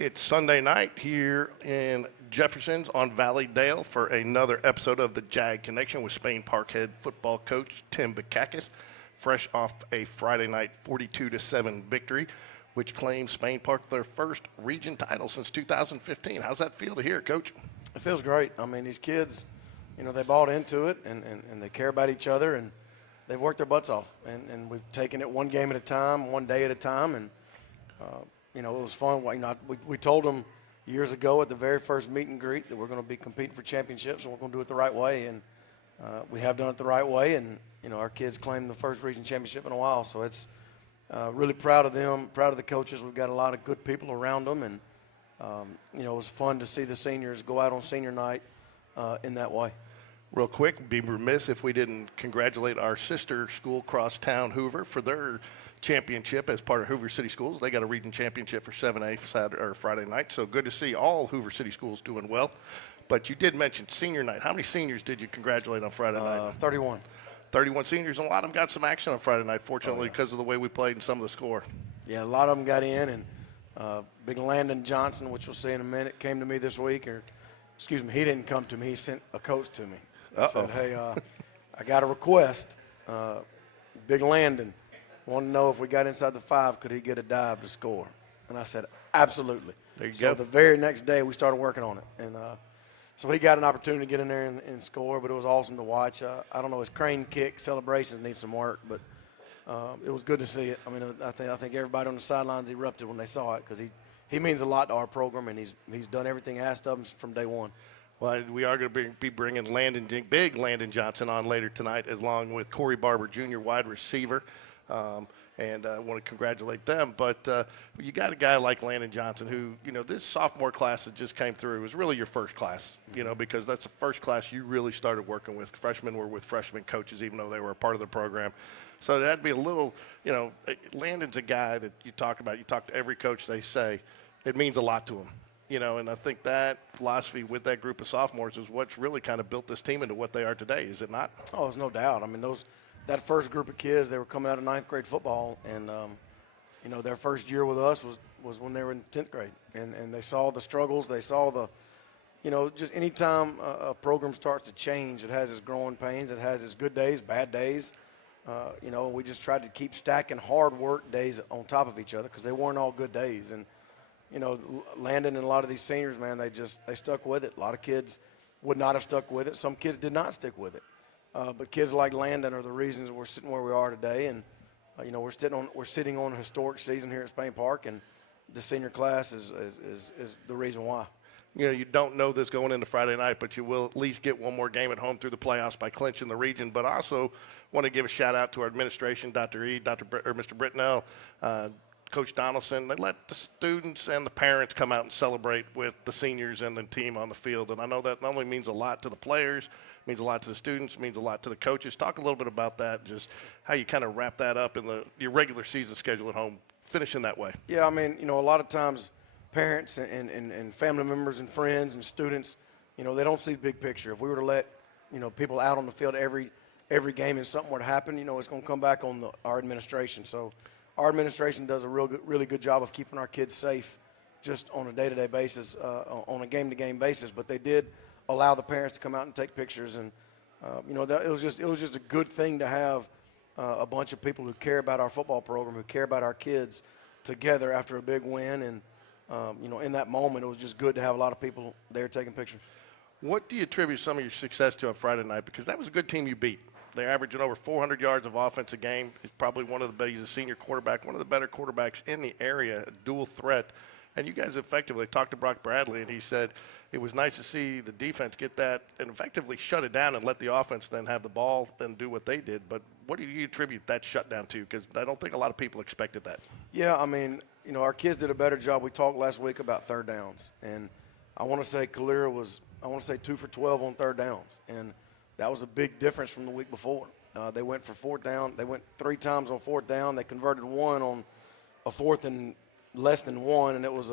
It's Sunday night here in Jeffersons on Valleydale for another episode of the JAG Connection with Spain Park head football coach Tim Vakakis, fresh off a Friday night 42-7 victory, which claimed Spain Park their first region title since 2015. How's that feel to hear, Coach? It feels great. I mean, these kids, they bought into it and they care about each other, and they've worked their butts off. And we've taken it one game at a time, one day at a time, and it was fun. We told them years ago at the very first meet and greet that we're going to be competing for championships, and we're going to do it the right way. And we have done it the right way. And, our kids claimed the first region championship in a while. So it's really proud of them, proud of the coaches. We've got a lot of good people around them. And, it was fun to see the seniors go out on senior night in that way. Real quick, be remiss if we didn't congratulate our sister school, Crosstown Hoover, for their championship as part of Hoover City Schools. They got a region championship for 7A Saturday or Friday night, so good to see all Hoover City Schools doing well. But you did mention senior night. How many seniors did you congratulate on Friday night? 31. 31 seniors, and a lot of them got some action on Friday night, fortunately, because of the way we played and some of the score. Yeah, a lot of them got in, and big Landon Johnson, which we'll see in a minute, came to me this week. He didn't come to me. He sent a coach to me. He said, hey, I got a request. Big Landon wanted to know if we got inside the 5, could he get a dive to score? And I said, absolutely. There you so go. The very next day, we started working on it. And so he got an opportunity to get in there and score, but it was awesome to watch. I don't know, his crane kick celebrations need some work, but it was good to see it. I mean, I think everybody on the sidelines erupted when they saw it because he means a lot to our program, and he's done everything asked of him from day one. Well, we are going to be bringing big Landon Johnson on later tonight, along with Corey Barber, junior wide receiver. And I want to congratulate them. But you got a guy like Landon Johnson who, this sophomore class that just came through was really your first class, because that's the first class you really started working with. Freshmen were with freshman coaches, even though they were a part of the program. So that'd be a little, Landon's a guy that you talk about. You talk to every coach, they say it means a lot to him. And I think that philosophy with that group of sophomores is what's really kind of built this team into what they are today, is it not? Oh, there's no doubt. I mean, that first group of kids, they were coming out of 9th grade football, and, their first year with us was when they were in 10th grade. And they saw the struggles. They saw the, just any time a program starts to change, it has its growing pains. It has its good days, bad days. We just tried to keep stacking hard work days on top of each other because they weren't all good days. And, Landon and a lot of these seniors, man, they stuck with it. A lot of kids would not have stuck with it. Some kids did not stick with it. But kids like Landon are the reasons we're sitting where we are today. And, we're sitting on a historic season here at Spain Park, and the senior class is the reason why. You don't know this going into Friday night, but you will at least get one more game at home through the playoffs by clinching the region. But I also want to give a shout-out to our administration, Dr. E, Mr. Britnell, Coach Donaldson. They let the students and the parents come out and celebrate with the seniors and the team on the field. And I know that not only means a lot to the players, means a lot to the students, means a lot to the coaches. Talk a little bit about that, just how you kind of wrap that up in your regular season schedule at home, finishing that way. Yeah, I mean, a lot of times parents and family members and friends and students, they don't see the big picture. If we were to let, people out on the field every game and something were to happen, it's going to come back on our administration. So our administration does a really good job of keeping our kids safe just on a day-to-day basis, on a game-to-game basis. But they did allow the parents to come out and take pictures. And, it was just a good thing to have a bunch of people who care about our football program, who care about our kids together after a big win. And, in that moment, it was just good to have a lot of people there taking pictures. What do you attribute some of your success to on Friday night? Because that was a good team you beat. They're averaging over 400 yards of offense a game. He's probably he's a senior quarterback, one of the better quarterbacks in the area, a dual threat. And you guys effectively talked to Brock Bradley, and he said it was nice to see the defense get that and effectively shut it down and let the offense then have the ball and do what they did. But what do you attribute that shutdown to? Because I don't think a lot of people expected that. Yeah, I mean, our kids did a better job. We talked last week about third downs. And I want to say Kalira was, 2 for 12 on third downs. And that was a big difference from the week before. They went for fourth down. They went 3 times on fourth down. They converted 1 on a fourth and less than 1, and it was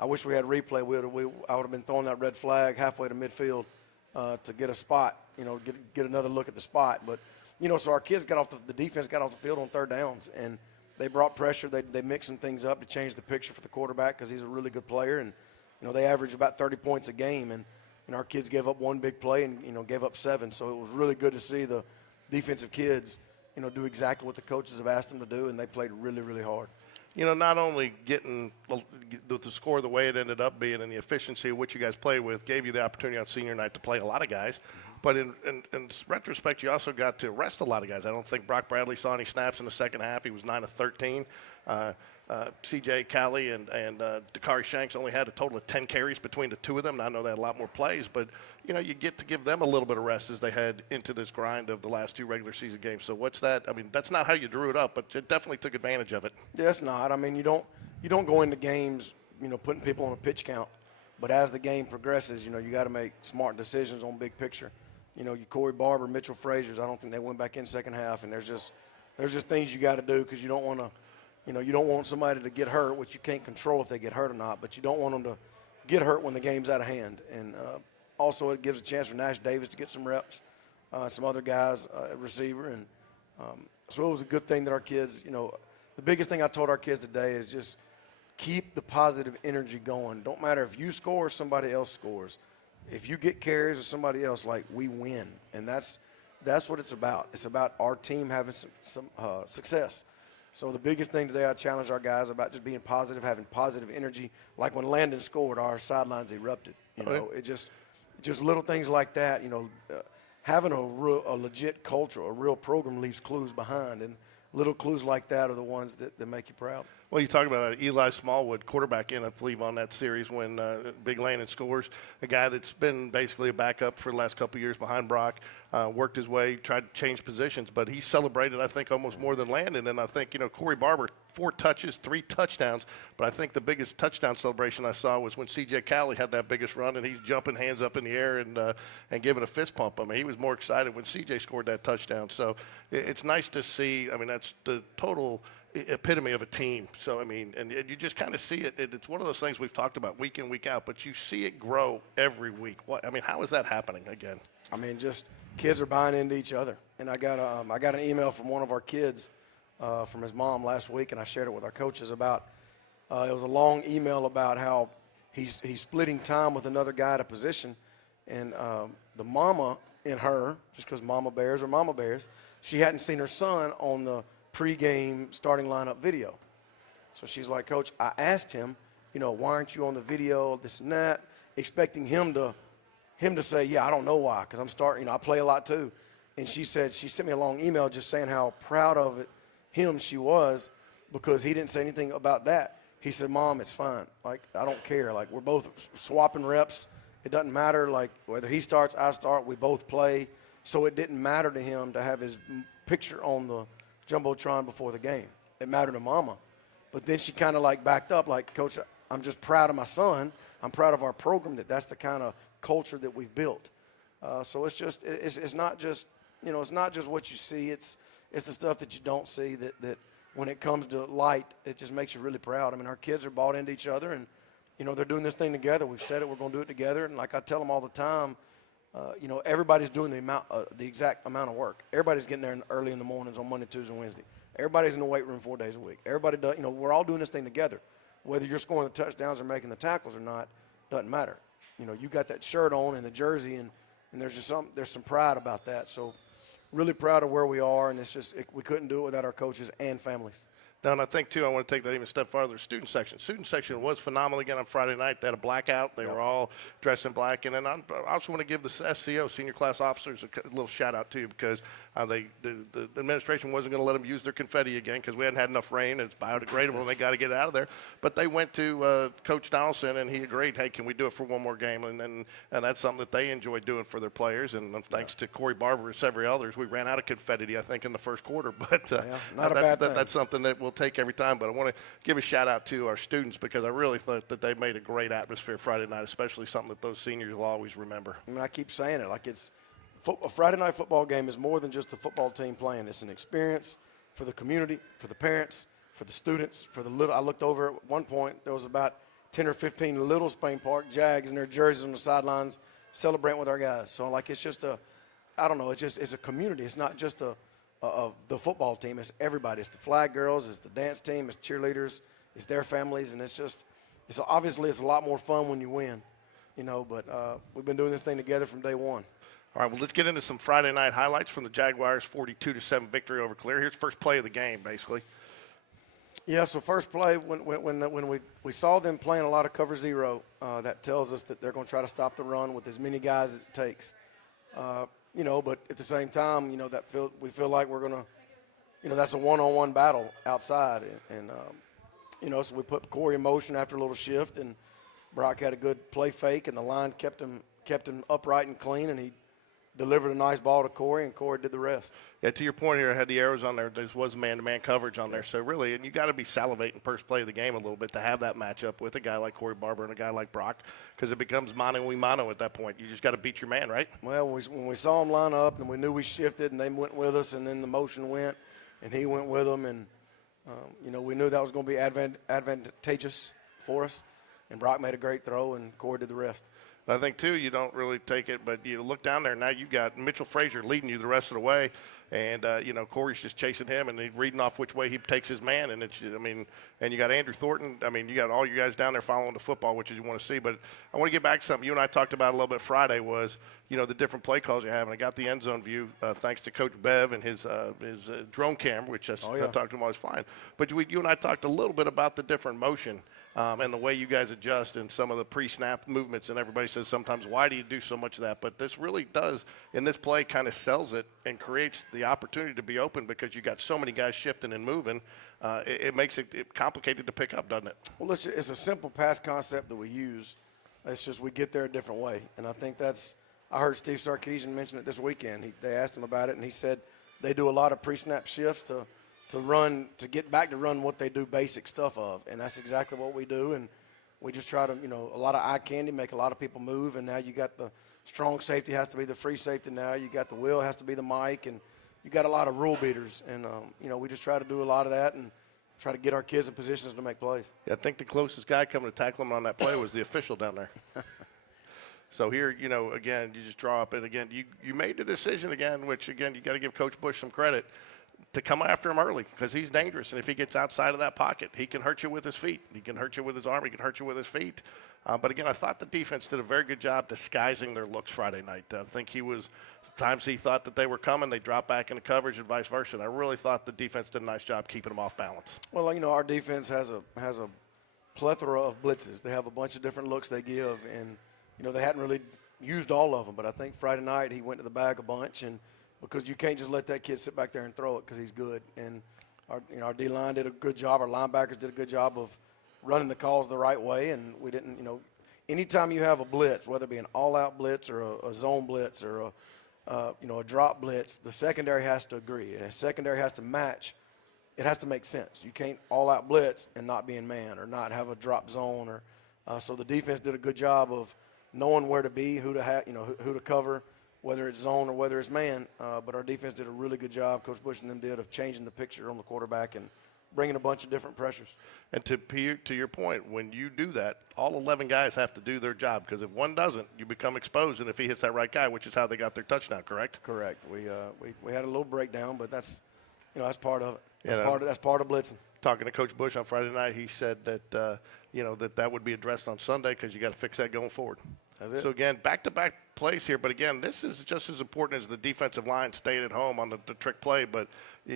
I wish we had replay. I would have been throwing that red flag halfway to midfield to get a spot, get another look at the spot. But, so our kids the defense got off the field on third downs, and they brought pressure. They mixed some things up to change the picture for the quarterback because he's a really good player. And, they average about 30 points a game. And, our kids gave up one big play and, gave up 7. So it was really good to see the defensive kids, do exactly what the coaches have asked them to do, and they played really, really hard. Not only getting the score the way it ended up being and the efficiency of what you guys played with gave you the opportunity on senior night to play a lot of guys, but in retrospect, you also got to rest a lot of guys. I don't think Brock Bradley saw any snaps in the second half. He was 9 of 13. C.J. Calley and Dakari Shanks only had a total of 10 carries between the two of them. And I know they had a lot more plays, but, you get to give them a little bit of rest as they head into this grind of the last 2 regular season games. So what's that? I mean, that's not how you drew it up, but it definitely took advantage of it. Yeah, it's not. I mean, you don't go into games, putting people on a pitch count. But as the game progresses, you got to make smart decisions on big picture. You Corey Barber, Mitchell Frazier's, I don't think they went back in second half. And there's just things you got to do because you don't want to – you don't want somebody to get hurt, which you can't control if they get hurt or not, but you don't want them to get hurt when the game's out of hand. And also it gives a chance for Nash Davis to get some reps, some other guys at receiver. And so it was a good thing that our kids, the biggest thing I told our kids today is just keep the positive energy going. Don't matter if you score or somebody else scores. If you get carries or somebody else, we win. And that's what it's about. It's about our team having some success. So the biggest thing today, I challenge our guys about just being positive, having positive energy. Like when Landon scored, our sidelines erupted. It just little things like that. Having a legit culture, a real program leaves clues behind, and little clues like that are the ones that make you proud. Well, you talk about Eli Smallwood, quarterback in, I believe, on that series when Big Landon scores. A guy that's been basically a backup for the last couple of years behind Brock, worked his way, tried to change positions, but he celebrated, I think, almost more than Landon. And I think, Corey Barber, 4 touches, 3 touchdowns. But I think the biggest touchdown celebration I saw was when C.J. Calley had that biggest run, and he's jumping hands up in the air and giving a fist pump. I mean, he was more excited when C.J. scored that touchdown. So it's nice to see. I mean, that's the total epitome of a team. So, I mean, and you just kind of see it. It's one of those things we've talked about week in, week out, but you see it grow every week. How is that happening again? I mean, just kids are buying into each other. And I got an email from one of our kids from his mom last week, and I shared it with our coaches about it was a long email about how he's splitting time with another guy at a position. And the mama in her, just because mama bears are mama bears, she hadn't seen her son on the pregame starting lineup video. So she's like, Coach, I asked him, why aren't you on the video, this and that, expecting him to say, yeah, I don't know why, because I'm starting, I play a lot too. And she said, she sent me a long email just saying how proud of him she was because he didn't say anything about that. He said, Mom, it's fine. I don't care. We're both swapping reps. It doesn't matter. Whether he starts, I start, we both play. So it didn't matter to him to have his picture on the Jumbotron before the game. It mattered to Mama. But then she kind of backed up, Coach, I'm just proud of my son. I'm proud of our program that's the kind of culture that we've built. So it's not just, it's not just what you see. It's the stuff that you don't see that when it comes to light, it just makes you really proud. I mean, our kids are bought into each other and, they're doing this thing together. We've said it, we're going to do it together. And like I tell them all the time, everybody's doing the exact amount of work. Everybody's getting there early in the mornings on Monday, Tuesday, and Wednesday. Everybody's in the weight room 4 days a week. Everybody does. We're all doing this thing together. Whether you're scoring the touchdowns or making the tackles or not, doesn't matter. You got that shirt on and the jersey, and there's just there's some pride about that. So, really proud of where we are, and we couldn't do it without our coaches and families. Now, and I think, too, I want to take that even a step farther. Student section was phenomenal again on Friday night. They had a blackout. They were all dressed in black. And then I also want to give the SCO, senior class officers, a little shout-out, too, because the administration wasn't going to let them use their confetti again because we hadn't had enough rain. It's biodegradable, and they got to get it out of there. But they went to Coach Donaldson, and he agreed, hey, can we do it for one more game? And that's something that they enjoyed doing for their players. And thanks to Corey Barber and several others, we ran out of confetti, I think, in the first quarter. But not a bad thing. That's something that we'll take every time. But I want to give a shout out to our students because I really thought that they made a great atmosphere Friday night, especially something that those seniors will always remember. I mean, I keep saying it, a Friday night football game is more than just the football team playing. It's an experience for the community, for the parents, for the students, for the little. I looked over at one point, there was about 10 or 15 little Spain Park Jags in their jerseys on the sidelines celebrating with our guys. So it's just it's a community. It's not just a of the football team. It's everybody. It's the flag girls. It's the dance team. It's cheerleaders. It's their families, and it's obviously it's a lot more fun when you win, But we've been doing this thing together from day one. All right, well, let's get into some Friday night highlights from the Jaguars' 42-7 victory over Clear. Here's the first play of the game, basically. Yeah, so first play, when we saw them playing a lot of cover zero, that tells us that they're going to try to stop the run with as many guys as it takes. But at the same time, we feel like we're going to, that's a one-on-one battle outside. So we put Corey in motion after a little shift, and Brock had a good play fake, and the line kept him upright and clean, and he delivered a nice ball to Corey, and Corey did the rest. Yeah, to your point here, I had the arrows on there. There was man-to-man coverage on there. So really, and you got to be salivating first play of the game a little bit to have that matchup with a guy like Corey Barber and a guy like Brock, because it becomes mano-a-mano at that point. You just got to beat your man, right? Well, when we saw him line up and we knew we shifted and they went with us, and then the motion went and he went with them, and we knew that was going to be advantageous for us. And Brock made a great throw, and Corey did the rest. I think, too, you don't really take it, but you look down there, now you got Mitchell Frazier leading you the rest of the way, and, Corey's just chasing him, and he's reading off which way he takes his man, and and you got Andrew Thornton. You got all you guys down there following the football, which is you want to see. But I want to get back to something you and I talked about a little bit Friday was, the different play calls you have, and I got the end zone view thanks to Coach Bev and his drone camera, which I talked to him while I was flying. But you and I talked a little bit about the different motion and the way you guys adjust and some of the pre-snap movements, and everybody says sometimes, why do you do so much of that? But this really does, in this play, kind of sells it and creates the opportunity to be open because you got so many guys shifting and moving. It makes it complicated to pick up, doesn't it? Well, it's a simple pass concept that we use. It's just we get there a different way. And I think I heard Steve Sarkisian mention it this weekend. They asked him about it, and he said they do a lot of pre-snap shifts to get back to run what they do basic stuff of, and that's exactly what we do. And we just try to, a lot of eye candy, make a lot of people move, and now you got the strong safety has to be the free safety now. You got the will has to be the Mike, and you got a lot of rule beaters. And, we just try to do a lot of that and try to get our kids in positions to make plays. Yeah, I think the closest guy coming to tackle him on that play was the official down there. So here, again, you just draw up, and again, you made the decision again, which, again, you got to give Coach Bush some credit, to come after him early because he's dangerous. And if he gets outside of that pocket, he can hurt you with his feet. He can hurt you with his arm. He can hurt you with his feet. But, again, I thought the defense did a very good job disguising their looks Friday night. I think times he thought that they were coming, they dropped back into coverage and vice versa. And I really thought the defense did a nice job keeping them off balance. Well, our defense has a plethora of blitzes. They have a bunch of different looks they give, and, they hadn't really used all of them. But I think Friday night he went to the bag a bunch, and because you can't just let that kid sit back there and throw it because he's good. And our D-line did a good job. Our linebackers did a good job of running the calls the right way. And we didn't, anytime you have a blitz, whether it be an all-out blitz or a zone blitz or a drop blitz, the secondary has to agree. And the secondary has to match. It has to make sense. You can't all-out blitz and not be in man or not have a drop zone. So the defense did a good job of knowing where to be, who to cover, whether it's zone or whether it's man. But our defense did a really good job, Coach Bush and them did, of changing the picture on the quarterback and bringing a bunch of different pressures. And to your point, when you do that, all 11 guys have to do their job because if one doesn't, you become exposed. And if he hits that right guy, which is how they got their touchdown, correct? Correct. We had a little breakdown, but that's part of it. That's part of blitzing. Talking to Coach Bush on Friday night, he said that that would be addressed on Sunday because you got to fix that going forward. That's it. So again, back-to-back plays here, but again, this is just as important as the defensive line stayed at home on the trick play. But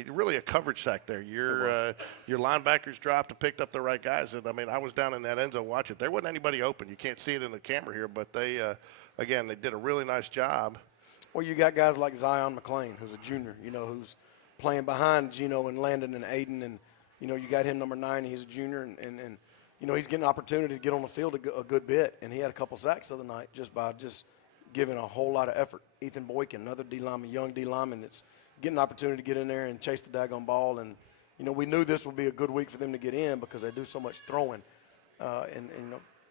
really a coverage sack there. Your linebackers dropped and picked up the right guys. And I was down in that end zone watching. There wasn't anybody open. You can't see it in the camera here, but they did a really nice job. Well, you got guys like Zion McClain, who's a junior, who's playing behind Gino and Landon and Aiden, and you got him number 9. He's a junior, and he's getting an opportunity to get on the field a good bit, and he had a couple sacks the other night just by giving a whole lot of effort. Ethan Boykin, another D-lineman, young D-lineman that's getting an opportunity to get in there and chase the daggone ball. And, we knew this would be a good week for them to get in because they do so much throwing. And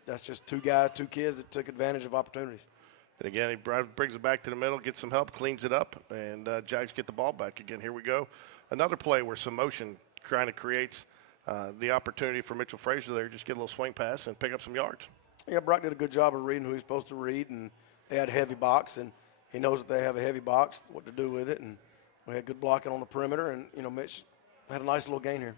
that's just two kids that took advantage of opportunities. And again, he brings it back to the middle, gets some help, cleans it up, and Jags get the ball back again. Here we go. Another play where some motion kind of creates the opportunity for Mitchell Frazier there, just get a little swing pass and pick up some yards. Yeah, Brock did a good job of reading who he's supposed to read, and they had a heavy box, and he knows that they have a heavy box, what to do with it. And, We had good blocking on the perimeter, and, Mitch had a nice little gain here.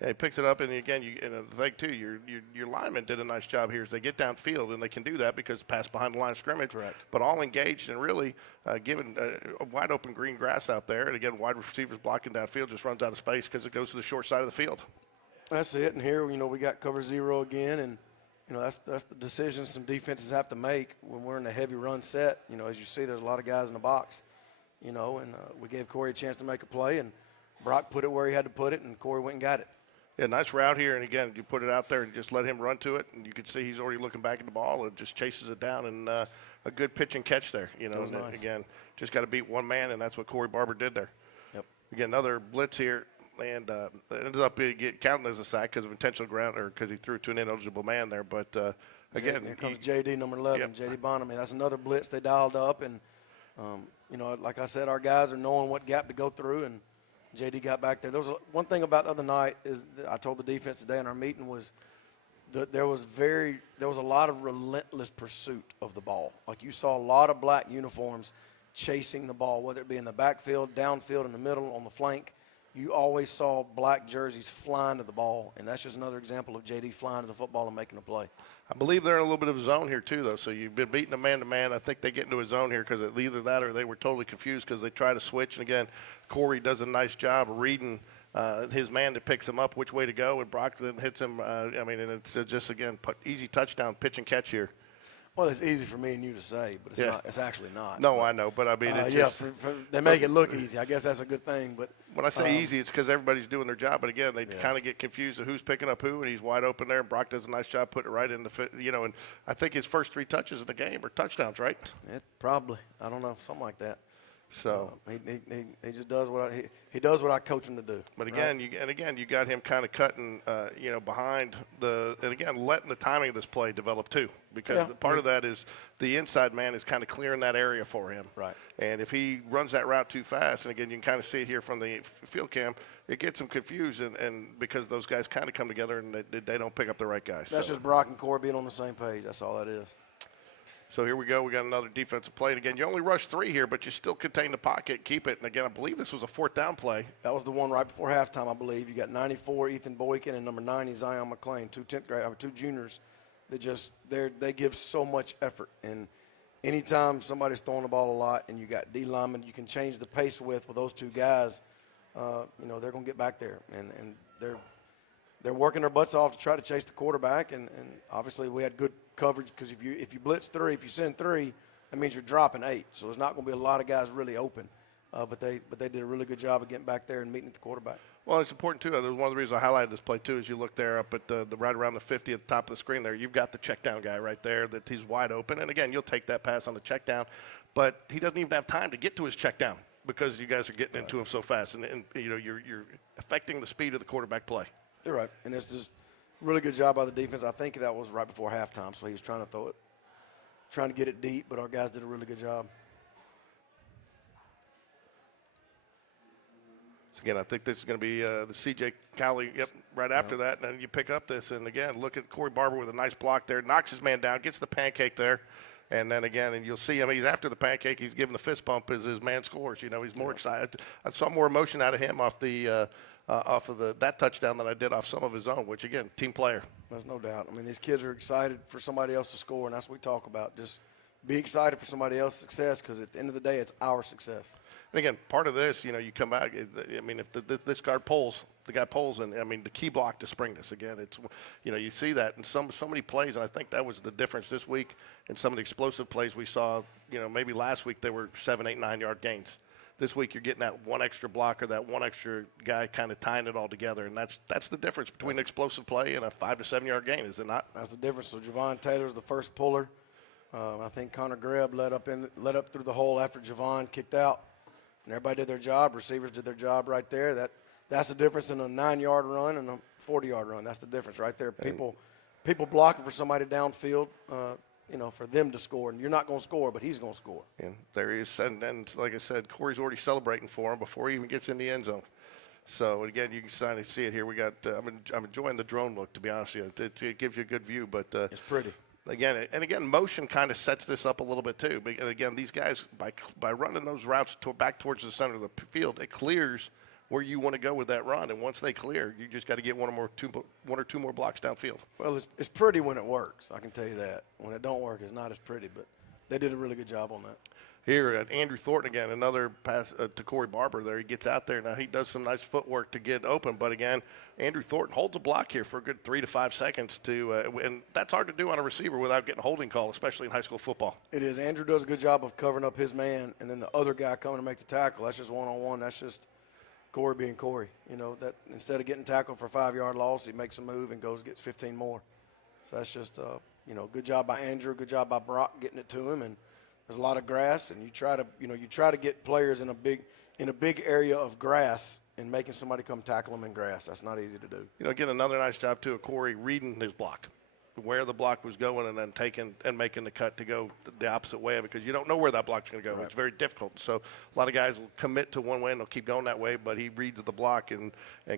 Yeah, he picks it up, and again, and the thing too, your linemen did a nice job here as they get downfield, and they can do that because pass behind the line of scrimmage. Correct. But all engaged and really given a wide open green grass out there, and again, wide receivers blocking downfield just runs out of space because it goes to the short side of the field. That's it. And here, we got cover 0 again, and that's the decision some defenses have to make when we're in a heavy run set. As you see, there's a lot of guys in the box. And we gave Corey a chance to make a play, and Brock put it where he had to put it, and Corey went and got it. Yeah, nice route here, and again, you put it out there and just let him run to it, and you can see he's already looking back at the ball and just chases it down, and a good pitch and catch there. That was nice. Again, just got to beat one man, and that's what Corey Barber did there. Yep. Again, another blitz here, and it ended up counting as a sack because of intentional ground or because he threw to an ineligible man there. But again, here comes JD number 11, Yep. JD Bonham. That's another blitz they dialed up, and like I said, our guys are knowing what gap to go through, and JD got back there. There was one thing about the other night is that I told the defense today in our meeting was that there was a lot of relentless pursuit of the ball. Like, you saw a lot of black uniforms chasing the ball, whether it be in the backfield, downfield, in the middle, on the flank. You always saw black jerseys flying to the ball, and that's just another example of JD flying to the football and making a play. I believe they're in a little bit of a zone here too, though. So you've been beating a man-to-man. I think they get into a zone here because either that or they were totally confused because they try to switch. And again, Corey does a nice job of reading his man that picks him up which way to go, and Brock then hits him. And it's just, again, easy touchdown, pitch and catch here. Well, it's easy for me and you to say, but it's not. It's actually not. No, I know, but I mean, they make it look easy. I guess that's a good thing. But when I say easy, it's because everybody's doing their job. But again, they kind of get confused of who's picking up who, and he's wide open there. And Brock does a nice job putting it right in the And I think his first 3 touches of the game are touchdowns, right? Probably. I don't know, something like that. So he just does what he does what I coach him to do. But again, you got him kind of cutting, behind and again letting the timing of this play develop too, because part of that is the inside man is kind of clearing that area for him. Right. And if he runs that route too fast, and again you can kind of see it here from the field cam, it gets him confused, and because those guys kind of come together and they don't pick up the right guys. That's just Brock and Corey being on the same page. That's all that is. So here we go. We got another defensive play. And again, you only rush 3 here, but you still contain the pocket, keep it. And again, I believe this was a 4th down play. That was the one right before halftime, I believe. You got 94 Ethan Boykin and number 90 Zion McClain, 2 juniors that they give so much effort. And anytime somebody's throwing the ball a lot and you got D linemen you can change the pace with those 2 guys, they're going to get back there. And they're working their butts off to try to chase the quarterback. And obviously we had good coverage because if you blitz 3, if you send 3, that means you're dropping 8. So there's not going to be a lot of guys really open. But they did a really good job of getting back there and meeting the quarterback. Well, it's important too. One of the reasons I highlighted this play too is you look there up at the right around the 50 at the top of the screen there. You've got the check down guy right there that he's wide open. And again, you'll take that pass on the check down, but he doesn't even have time to get to his check down because you guys are getting into him so fast, and you're affecting the speed of the quarterback play. You're right, and it's just really good job by the defense. I think that was right before halftime, so he was trying to throw it, trying to get it deep, but our guys did a really good job. So again, I think this is going to be the C.J. Cowley, right after that, and then you pick up this. And again, look at Corey Barber with a nice block there, knocks his man down, gets the pancake there. And then again, and you'll see him, he's after the pancake, he's giving the fist bump as his man scores. He's more excited. I saw more emotion out of him off that touchdown than I did off some of his own, which, again, team player. There's no doubt. I mean, these kids are excited for somebody else to score, and that's what we talk about. Just be excited for somebody else's success because at the end of the day, it's our success. And again, part of this, you come out, I mean, if this guard pulls, the guy pulls, and I mean, the key block to spring this. Again, it's, you see that in so many plays, and I think that was the difference this week in some of the explosive plays we saw. Maybe last week they were 7, 8, 9 yard gains. This week you're getting that one extra blocker, that one extra guy kind of tying it all together, and that's the difference between an explosive play and a 5 to 7 yard gain, is it not? That's the difference. So Javon Taylor's the first puller. I think Connor Grebb led up through the hole after Javon kicked out. And everybody did their job. Receivers did their job right there. That's the difference in a 9-yard run and a 40-yard run. That's the difference right there. People blocking for somebody downfield, for them to score. And you're not going to score, but he's going to score. And there he is. And like I said, Corey's already celebrating for him before he even gets in the end zone. So, again, you can kind of see it here. We got I'm enjoying the drone look, to be honest with you. It gives you a good view. But it's pretty. Again, motion kind of sets this up a little bit too. And again, these guys by running those routes back towards the center of the field, it clears where you want to go with that run. And once they clear, you just got to get one or two more blocks downfield. Well, it's pretty when it works. I can tell you that. When it don't work, it's not as pretty. But they did a really good job on that. Here, Andrew Thornton again, another pass to Corey Barber there. He gets out there. Now, he does some nice footwork to get open. But, again, Andrew Thornton holds a block here for a good 3 to 5 seconds. And that's hard to do on a receiver without getting a holding call, especially in high school football. It is. Andrew does a good job of covering up his man, and then the other guy coming to make the tackle. That's just one-on-one. That's just Corey being Corey. That instead of getting tackled for a 5-yard loss, he makes a move and gets 15 more. So that's just, good job by Andrew, good job by Brock getting it to him. And there's a lot of grass, and you try to get players in a big area of grass and making somebody come tackle them in grass. That's not easy to do. Again, another nice job too of Corey reading his block, where the block was going, and then taking and making the cut to go the opposite way of it, because you don't know where that block's going to go. Right. It's very difficult. So a lot of guys will commit to one way and they'll keep going that way, but he reads the block and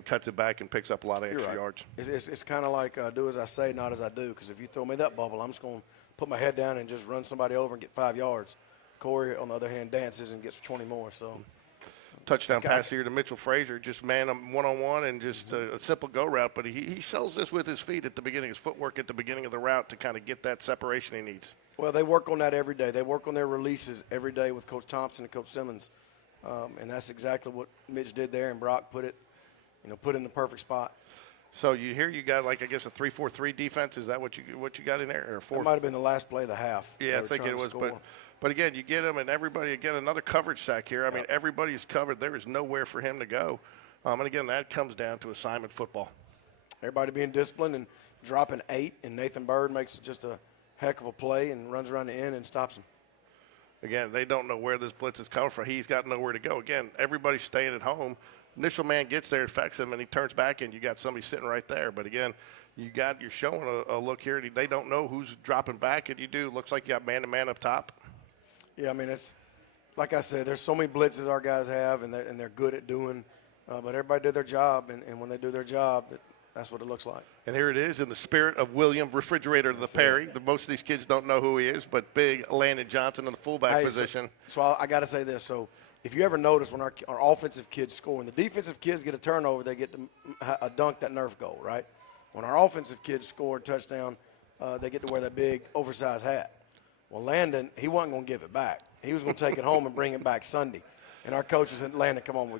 cuts it back and picks up a lot of extra yards. It's kind of like do as I say, not as I do, because if you throw me that bubble, I'm just going to put my head down and just run somebody over and get 5 yards. Corey, on the other hand, dances and gets 20 more. So, touchdown pass here to Mitchell Frazier, just man one-on-one and just a simple go route. But he sells this with his feet at the beginning, his footwork at the beginning of the route to kind of get that separation he needs. Well, they work on that every day. They work on their releases every day with Coach Thompson and Coach Simmons, and that's exactly what Mitch did there. And Brock put in the perfect spot. So you got like I guess a 3-4-3 defense. Is that what you got in there, or 4? That might have been the last play of the half. Yeah, I think it was. But again, you get him, and everybody again another coverage sack here. I mean, everybody's covered. There is nowhere for him to go. And again, that comes down to assignment football. Everybody being disciplined and dropping 8, and Nathan Bird makes just a heck of a play and runs around the end and stops him. Again, they don't know where this blitz is coming from. He's got nowhere to go. Again, everybody's staying at home. Initial man gets there, affects him, and he turns back, and you got somebody sitting right there. But again, you're showing a look here. They don't know who's dropping back, and you do. Looks like you got man-to-man up top. Yeah, I mean, it's like I said, there's so many blitzes our guys have, and they're good at doing. But everybody did their job, and when they do their job, that's what it looks like. And here it is in the spirit of William Refrigerator the Perry. Most of these kids don't know who he is, but big Landon Johnson in the fullback position. So I got to say this. So if you ever notice when our offensive kids score, when the defensive kids get a turnover, they get to dunk that Nerf goal, right? When our offensive kids score a touchdown, they get to wear that big oversized hat. Well, Landon, he wasn't going to give it back. He was going to take it home and bring it back Sunday. And our coaches said, Landon, come on.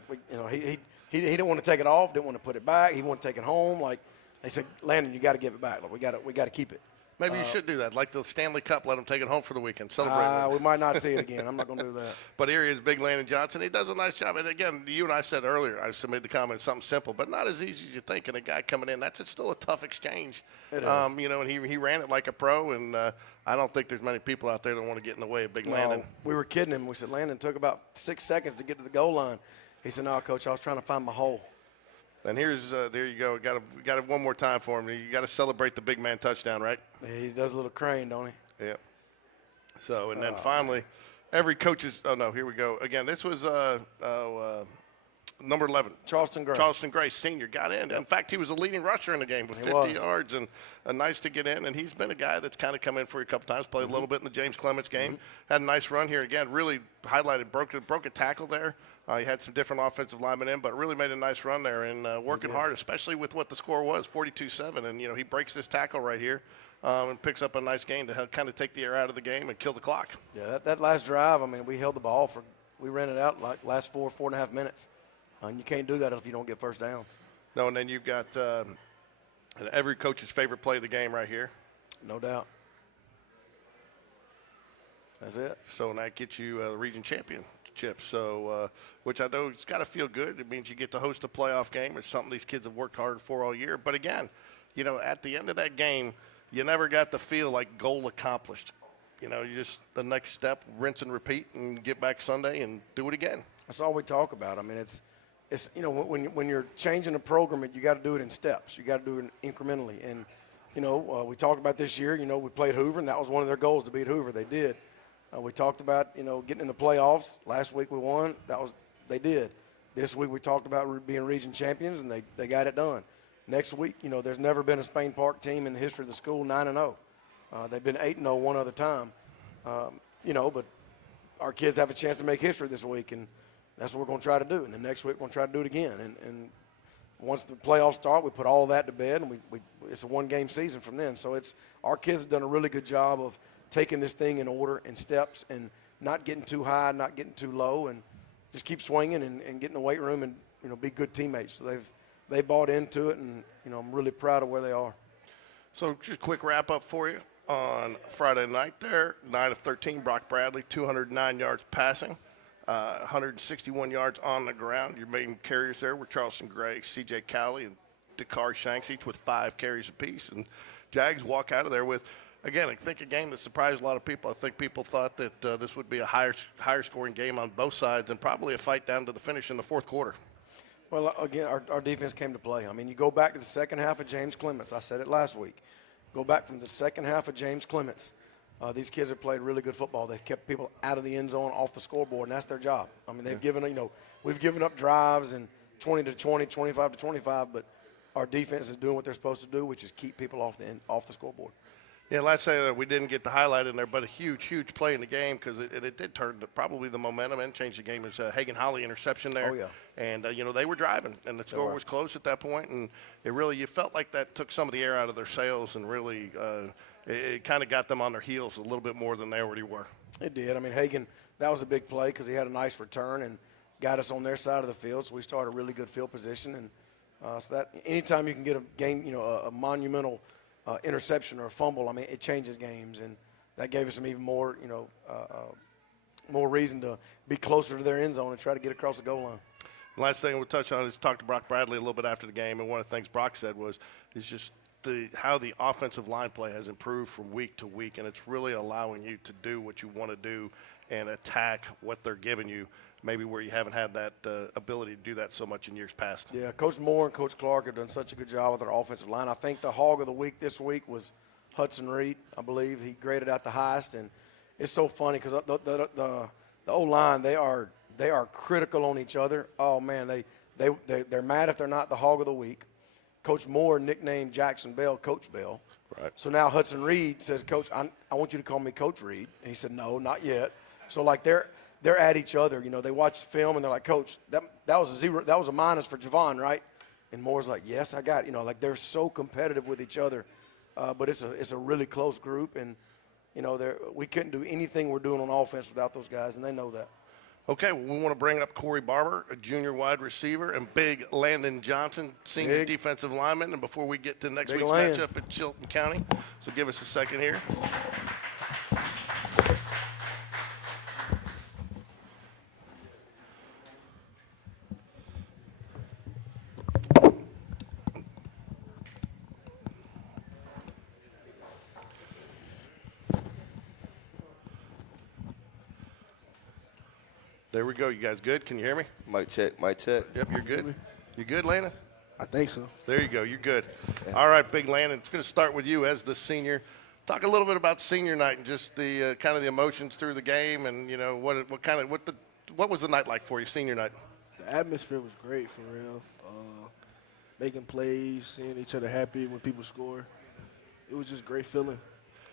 He didn't want to take it off, didn't want to put it back. He wanted to take it home. Like they said, Landon, you got to give it back. Like, we got to keep it. Maybe you should do that, like the Stanley Cup. Let him take it home for the weekend. Celebrate. We might not see it again. I'm not going to do that. But here he is, big Landon Johnson. He does a nice job. And again, you and I said earlier, I made the comment, something simple, but not as easy as you think. And a guy coming in, it's still a tough exchange. It is. And he ran it like a pro. And I don't think there's many people out there that want to get in the way of big Landon. We were kidding him. We said Landon took about 6 seconds to get to the goal line. He said, "No, Coach, I was trying to find my hole." And here's there you go. Got it one more time for him. You got to celebrate the big man touchdown, right? He does a little crane, don't he? Yeah. So and then finally, every coach's. Oh no, here we go again. This was number 11, Charleston Gray senior, got in. Yep. In fact, he was the leading rusher in the game with 50 yards, and nice to get in. And he's been a guy that's kind of come in for a couple times, played a little bit in the James Clements game, had a nice run here again. Really highlighted, broke a tackle there. He had some different offensive linemen in, but really made a nice run there and working hard, especially with what the score was, 42-7. And, he breaks this tackle right here and picks up a nice gain to kind of take the air out of the game and kill the clock. Yeah, that last drive, I mean, we held the ball we ran it out like last 4.5 minutes. And you can't do that if you don't get first downs. No, and then you've got every coach's favorite play of the game right here. No doubt. That's it. So that gets you the region championship. So, which I know it's got to feel good. It means you get to host a playoff game. It's something these kids have worked hard for all year. But again, at the end of that game, you never got the feel like goal accomplished. You just the next step, rinse and repeat, and get back Sunday and do it again. That's all we talk about. I mean, it's when you're changing a program, you got to do it in steps. You got to do it incrementally. And we talked about this year. We played Hoover, and that was one of their goals to beat Hoover. They did. We talked about getting in the playoffs. Last week we won. They did. This week we talked about being region champions, and they got it done. Next week, there's never been a Spain Park team in the history of the school 9-0. They've been 8-0 one other time, but our kids have a chance to make history this week, and that's what we're going to try to do. And the next week we're going to try to do it again. And once the playoffs start, we put all of that to bed, and it's a one-game season from then. So our kids have done a really good job of taking this thing in order and steps and not getting too high, not getting too low, and just keep swinging and get in the weight room and be good teammates. So they bought into it, and I'm really proud of where they are. So just a quick wrap up for you on Friday night there. 9 of 13, Brock Bradley, 209 yards passing, 161 yards on the ground. Your main carriers there were Charleston Gray, C.J. Cowley, and Dakar Shanks, each with 5 carries apiece. And Jags walk out of there with, again, I think a game that surprised a lot of people. I think people thought that this would be a higher scoring game on both sides and probably a fight down to the finish in the fourth quarter. Well, again, our defense came to play. I mean, you go back to the second half of James Clements. I said it last week. Go back from the second half of James Clements. These kids have played really good football. They've kept people out of the end zone, off the scoreboard, and that's their job. I mean, we've given up drives and 20-20, 25-25, but our defense is doing what they're supposed to do, which is keep people off the scoreboard. Yeah, let's say that we didn't get the highlight in there, but a huge play in the game because it did turn probably the momentum and change the game. Is Hagan Holly interception there. Oh, yeah. And, they were driving, and the score was close at that point, and you felt like that took some of the air out of their sails and really it kind of got them on their heels a little bit more than they already were. It did. I mean, Hagan, that was a big play because he had a nice return and got us on their side of the field, so we started a really good field position. And so that anytime you can get a game, a monumental interception or a fumble, I mean, it changes games, and that gave us some even more, more reason to be closer to their end zone and try to get across the goal line. The last thing we'll touch on is talk to Brock Bradley a little bit after the game, and one of the things Brock said is just how the offensive line play has improved from week to week, and it's really allowing you to do what you want to do and attack what they're giving you, maybe where you haven't had that ability to do that so much in years past. Yeah, Coach Moore and Coach Clark have done such a good job with our offensive line. I think the hog of the week this week was Hudson Reed, I believe. He graded out the highest, and it's so funny because the O-line, they are critical on each other. Oh, man, they're mad if they're not the hog of the week. Coach Moore nicknamed Jackson Bell Coach Bell. Right. So now Hudson Reed says, Coach, I want you to call me Coach Reed. And he said, no, not yet. So, like, they're at each other. They watch film, and they're like, Coach, that was a zero. That was a minus for Javon, right? And Moore's like, yes, I got it. Like, they're so competitive with each other. But it's a really close group, and, we couldn't do anything we're doing on offense without those guys, and they know that. Okay, well, we want to bring up Corey Barber, a junior wide receiver, and big Landon Johnson, senior defensive lineman. And before we get to next week's matchup at Chilton County, so give us a second here. There we go. You guys good? Can you hear me? Mic check, mic check. Yep, you're good. You good, Landon? I think so. There you go. You're good. All right, big Landon. It's going to start with you as the senior. Talk a little bit about senior night and just the kind of the emotions through the game, and what was the night like for you, senior night? The atmosphere was great, for real. Making plays, seeing each other happy when people score. It was just a great feeling.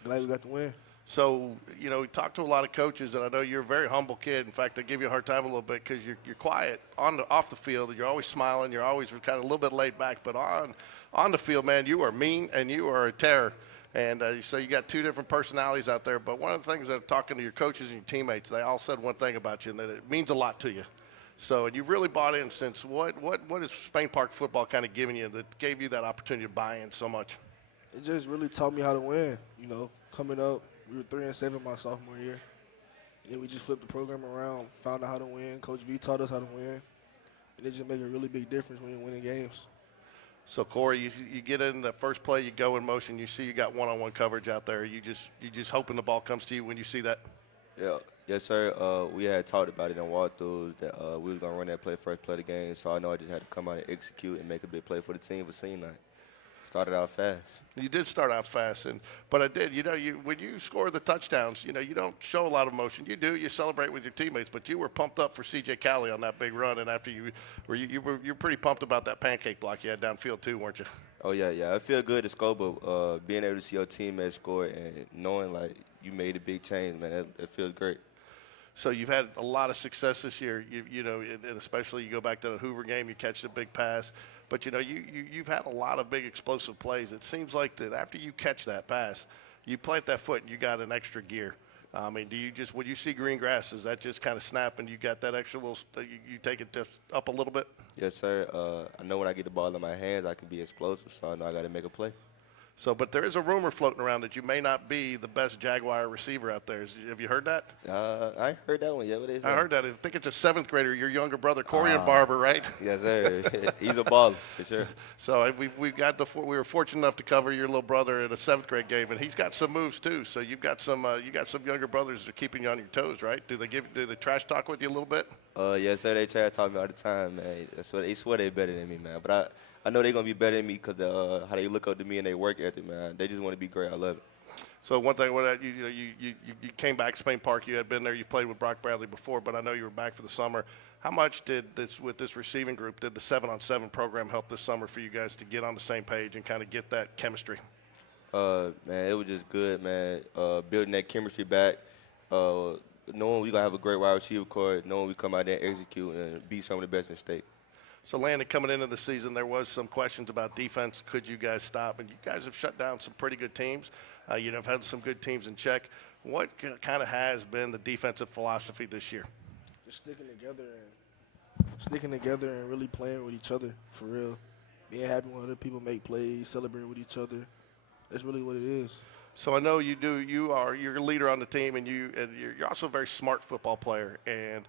Glad we got the win. So, we talked to a lot of coaches, and I know you're a very humble kid. In fact, I give you a hard time a little bit because you're quiet off the field. You're always smiling. You're always kind of a little bit laid back. But on the field, man, you are mean and you are a terror. And so you got two different personalities out there. But one of the things that talking to your coaches and your teammates, they all said one thing about you, and that it means a lot to you. So, and you've really bought in since what is Spain Park football kind of giving you that gave you that opportunity to buy in so much? It just really taught me how to win, coming up. We were 3-7 my sophomore year. And we just flipped the program around, found out how to win. Coach V taught us how to win. And it just made a really big difference when you're winning games. So, Corey, you get in the first play, you go in motion, you see you got one-on-one coverage out there. You just hoping the ball comes to you when you see that? Yeah. Yes, sir. We had talked about it in walkthroughs that we was going to run that play first play of the game. So I know I just had to come out and execute and make a big play for the team for senior night. Started out fast. You did start out fast, but I did. When you score the touchdowns, you don't show a lot of emotion. You do. You celebrate with your teammates, but you were pumped up for C.J. Cowley on that big run, and after you're pretty pumped about that pancake block you had downfield too, weren't you? Oh yeah. It feel good to score, but being able to see your teammates score and knowing like you made a big change, man, it feels great. So you've had a lot of success this year, you know, and especially you go back to the Hoover game, you catch the big pass. But, you know, you've had a lot of big explosive plays. It seems like that after you catch that pass, you plant that foot and you got an extra gear. I mean, do you just, when you see green grass, does that just kind of snap and you got that extra little, you take it just up a little bit? Yes, sir. I know when I get the ball in my hands, I can be explosive, so I know I got to make a play. So, but there is a rumor floating around that you may not be the best Jaguar receiver out there. Have you heard that? I ain't heard that one yet. What is I that? heard that. I think it's a seventh grader, your younger brother, Corey and Barber, right? Yes, sir. He's a baller for sure. So we were fortunate enough to cover your little brother at a seventh grade game, and he's got some moves too. So you've got some younger brothers that are keeping you on your toes, right? Do they trash talk with you a little bit? Yes, sir. They try to talk me all the time, man. They swear they better than me, man. But I know they're gonna be better than me because how they look up to me and they work ethic, man. They just want to be great. I love it. So one thing, you came back to Spain Park. You had been there. You played with Brock Bradley before, but I know you were back for the summer. How much did this receiving group, did the 7-on-7 program help this summer for you guys to get on the same page and kind of get that chemistry? Man, it was just good, man. Building that chemistry back, knowing we gonna have a great wide receiver core, knowing we come out there and execute and beat some of the best in the state. So, Landon, coming into the season, there was some questions about defense. Could you guys stop? And you guys have shut down some pretty good teams. Have had some good teams in check. What kind of has been the defensive philosophy this year? Just sticking together and really playing with each other for real. Being happy when other people make plays, celebrating with each other. That's really what it is. So I know you do. You're a leader on the team, and you're also a very smart football player. And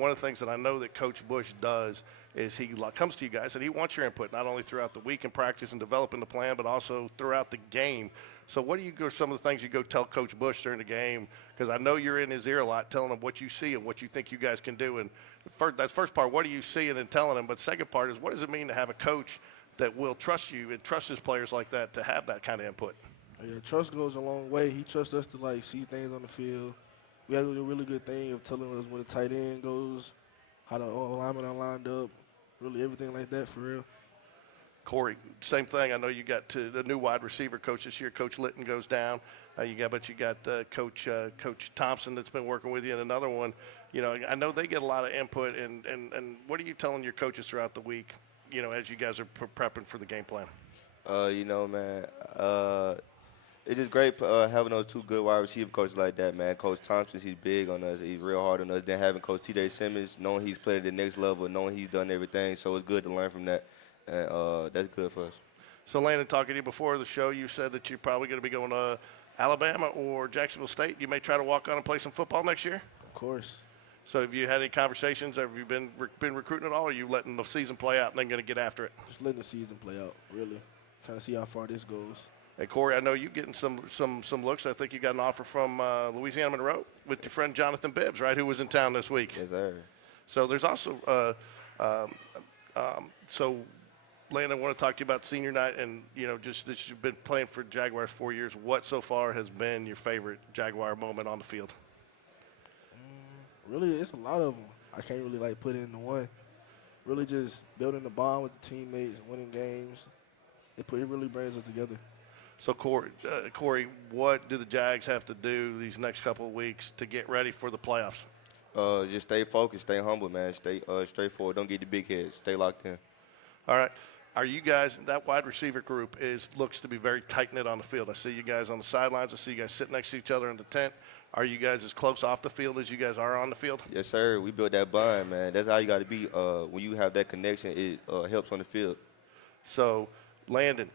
one of the things that I know that Coach Bush does is he comes to you guys and he wants your input, not only throughout the week in practice and developing the plan, but also throughout the game. So what do you go? Some of the things you go tell Coach Bush during the game, because I know you're in his ear a lot, telling him what you see and what you think you guys can do. And that's first part. What are you seeing and telling him? But second part is, what does it mean to have a coach that will trust you and trust his players like that to have that kind of input? Yeah, trust goes a long way. He trusts us to see things on the field. We have a really good thing of telling us when the tight end goes, how the linemen are lined up, really everything like that for real. Corey, same thing. I know you got to the new wide receiver coach this year. Coach Litton goes down. You got Coach Thompson that's been working with you, and another one. I know they get a lot of input. And what are you telling your coaches throughout the week? As you guys are prepping for the game plan. Man. It's just great having those two good wide receiver coaches like that, man. Coach Thompson, he's big on us. He's real hard on us. Then having Coach T.J. Simmons, knowing he's played at the next level, knowing he's done everything. So it's good to learn from that, and that's good for us. So, Landon, talking to you before the show, you said that you're probably going to be going to Alabama or Jacksonville State. You may try to walk on and play some football next year? Of course. So have you had any conversations? Have you been recruiting at all, or are you letting the season play out and then going to get after it? Just letting the season play out, really. Trying to see how far this goes. Hey, Corey, I know you're getting some looks. I think you got an offer from Louisiana Monroe with your friend Jonathan Bibbs, right, who was in town this week. Yes, sir. So there's also so, Landon, I want to talk to you about senior night and, just that you've been playing for Jaguars 4 years. What so far has been your favorite Jaguar moment on the field? Really, it's a lot of them. I can't really, put it into one. Really just building the bond with the teammates, winning games. It really brings us together. So, Corey, what do the Jags have to do these next couple of weeks to get ready for the playoffs? Just stay focused, stay humble, man. Stay straightforward. Don't get the big heads. Stay locked in. All right. Are you guys, that wide receiver group looks to be very tight-knit on the field. I see you guys on the sidelines. I see you guys sitting next to each other in the tent. Are you guys as close off the field as you guys are on the field? Yes, sir. We built that bond, man. That's how you got to be. When you have that connection, it helps on the field. So, Landon,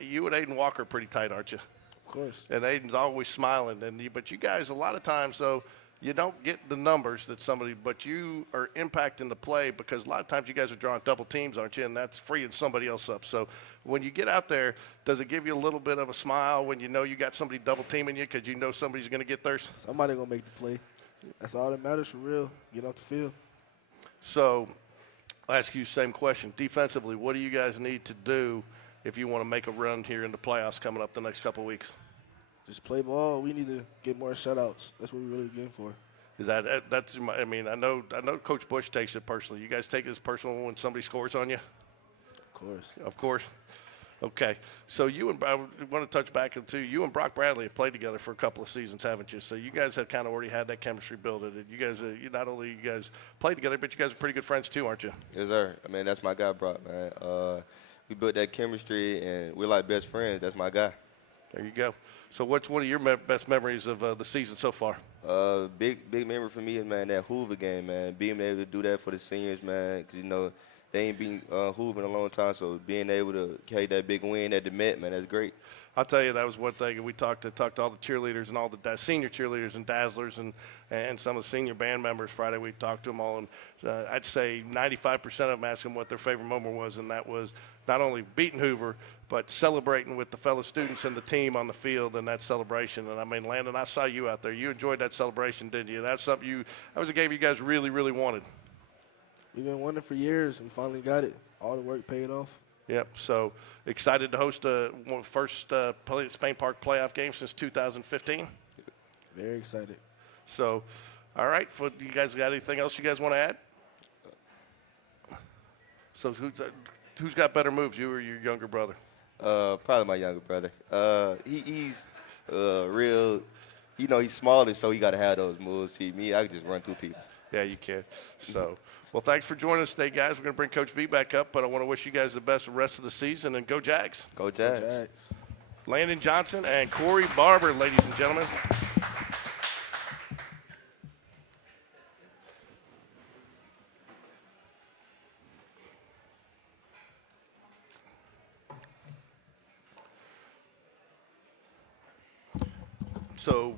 you and Aiden Walker are pretty tight, aren't you? Of course. And Aiden's always smiling. But you guys, a lot of times, though, you don't get the numbers that but you are impacting the play because a lot of times you guys are drawing double teams, aren't you? And that's freeing somebody else up. So when you get out there, does it give you a little bit of a smile when you know you got somebody double teaming you because you know somebody's going to get theirs? Somebody going to make the play. That's all that matters for real. Get off the field. So I'll ask you the same question. Defensively, what do you guys need to do if you want to make a run here in the playoffs coming up the next couple of weeks? Just play ball. We need to get more shutouts. That's what we're really getting for. I know Coach Bush takes it personally. You guys take it as personal when somebody scores on you? Of course. Of course. Okay, so you and I want to touch back into you and Brock Bradley have played together for a couple of seasons, haven't you? So you guys have kind of already had that chemistry built. And you guys, you not only you guys play together, but you guys are pretty good friends too, aren't you? Yes, sir. I mean, that's my guy, Brock, man. We built that chemistry, and we're like best friends. That's my guy. There you go. So what's one of your best memories of the season so far? Big memory for me is, man, that Hoover game, man. Being able to do that for the seniors, man, because, you know, they ain't been Hoover in a long time, so being able to carry that big win at the Met, man, that's great. I'll tell you, that was one thing. We talked to all the cheerleaders and all the senior cheerleaders and dazzlers and some of the senior band members Friday. We talked to them all, and I'd say 95% of them asked them what their favorite moment was, and that was not only beating Hoover, but celebrating with the fellow students and the team on the field and that celebration. And I mean, Landon, I saw you out there. You enjoyed that celebration, didn't you? That's something that was a game you guys really, really wanted. We've been wanting for years, and finally got it. All the work paid off. Yep. So excited to host first Spain Park playoff game since 2015. Very excited. So, all right. You guys got anything else you guys want to add? So who's got better moves, you or your younger brother? Probably my younger brother. He's real. You know, he's smaller, so he got to have those moves. See, me, I can just run through people. Yeah, you can. So, well, thanks for joining us today, guys. We're going to bring Coach V back up, but I want to wish you guys the best the rest of the season, and go Jags. Go Jags. Jags. Landon Johnson and Corey Barber, ladies and gentlemen. So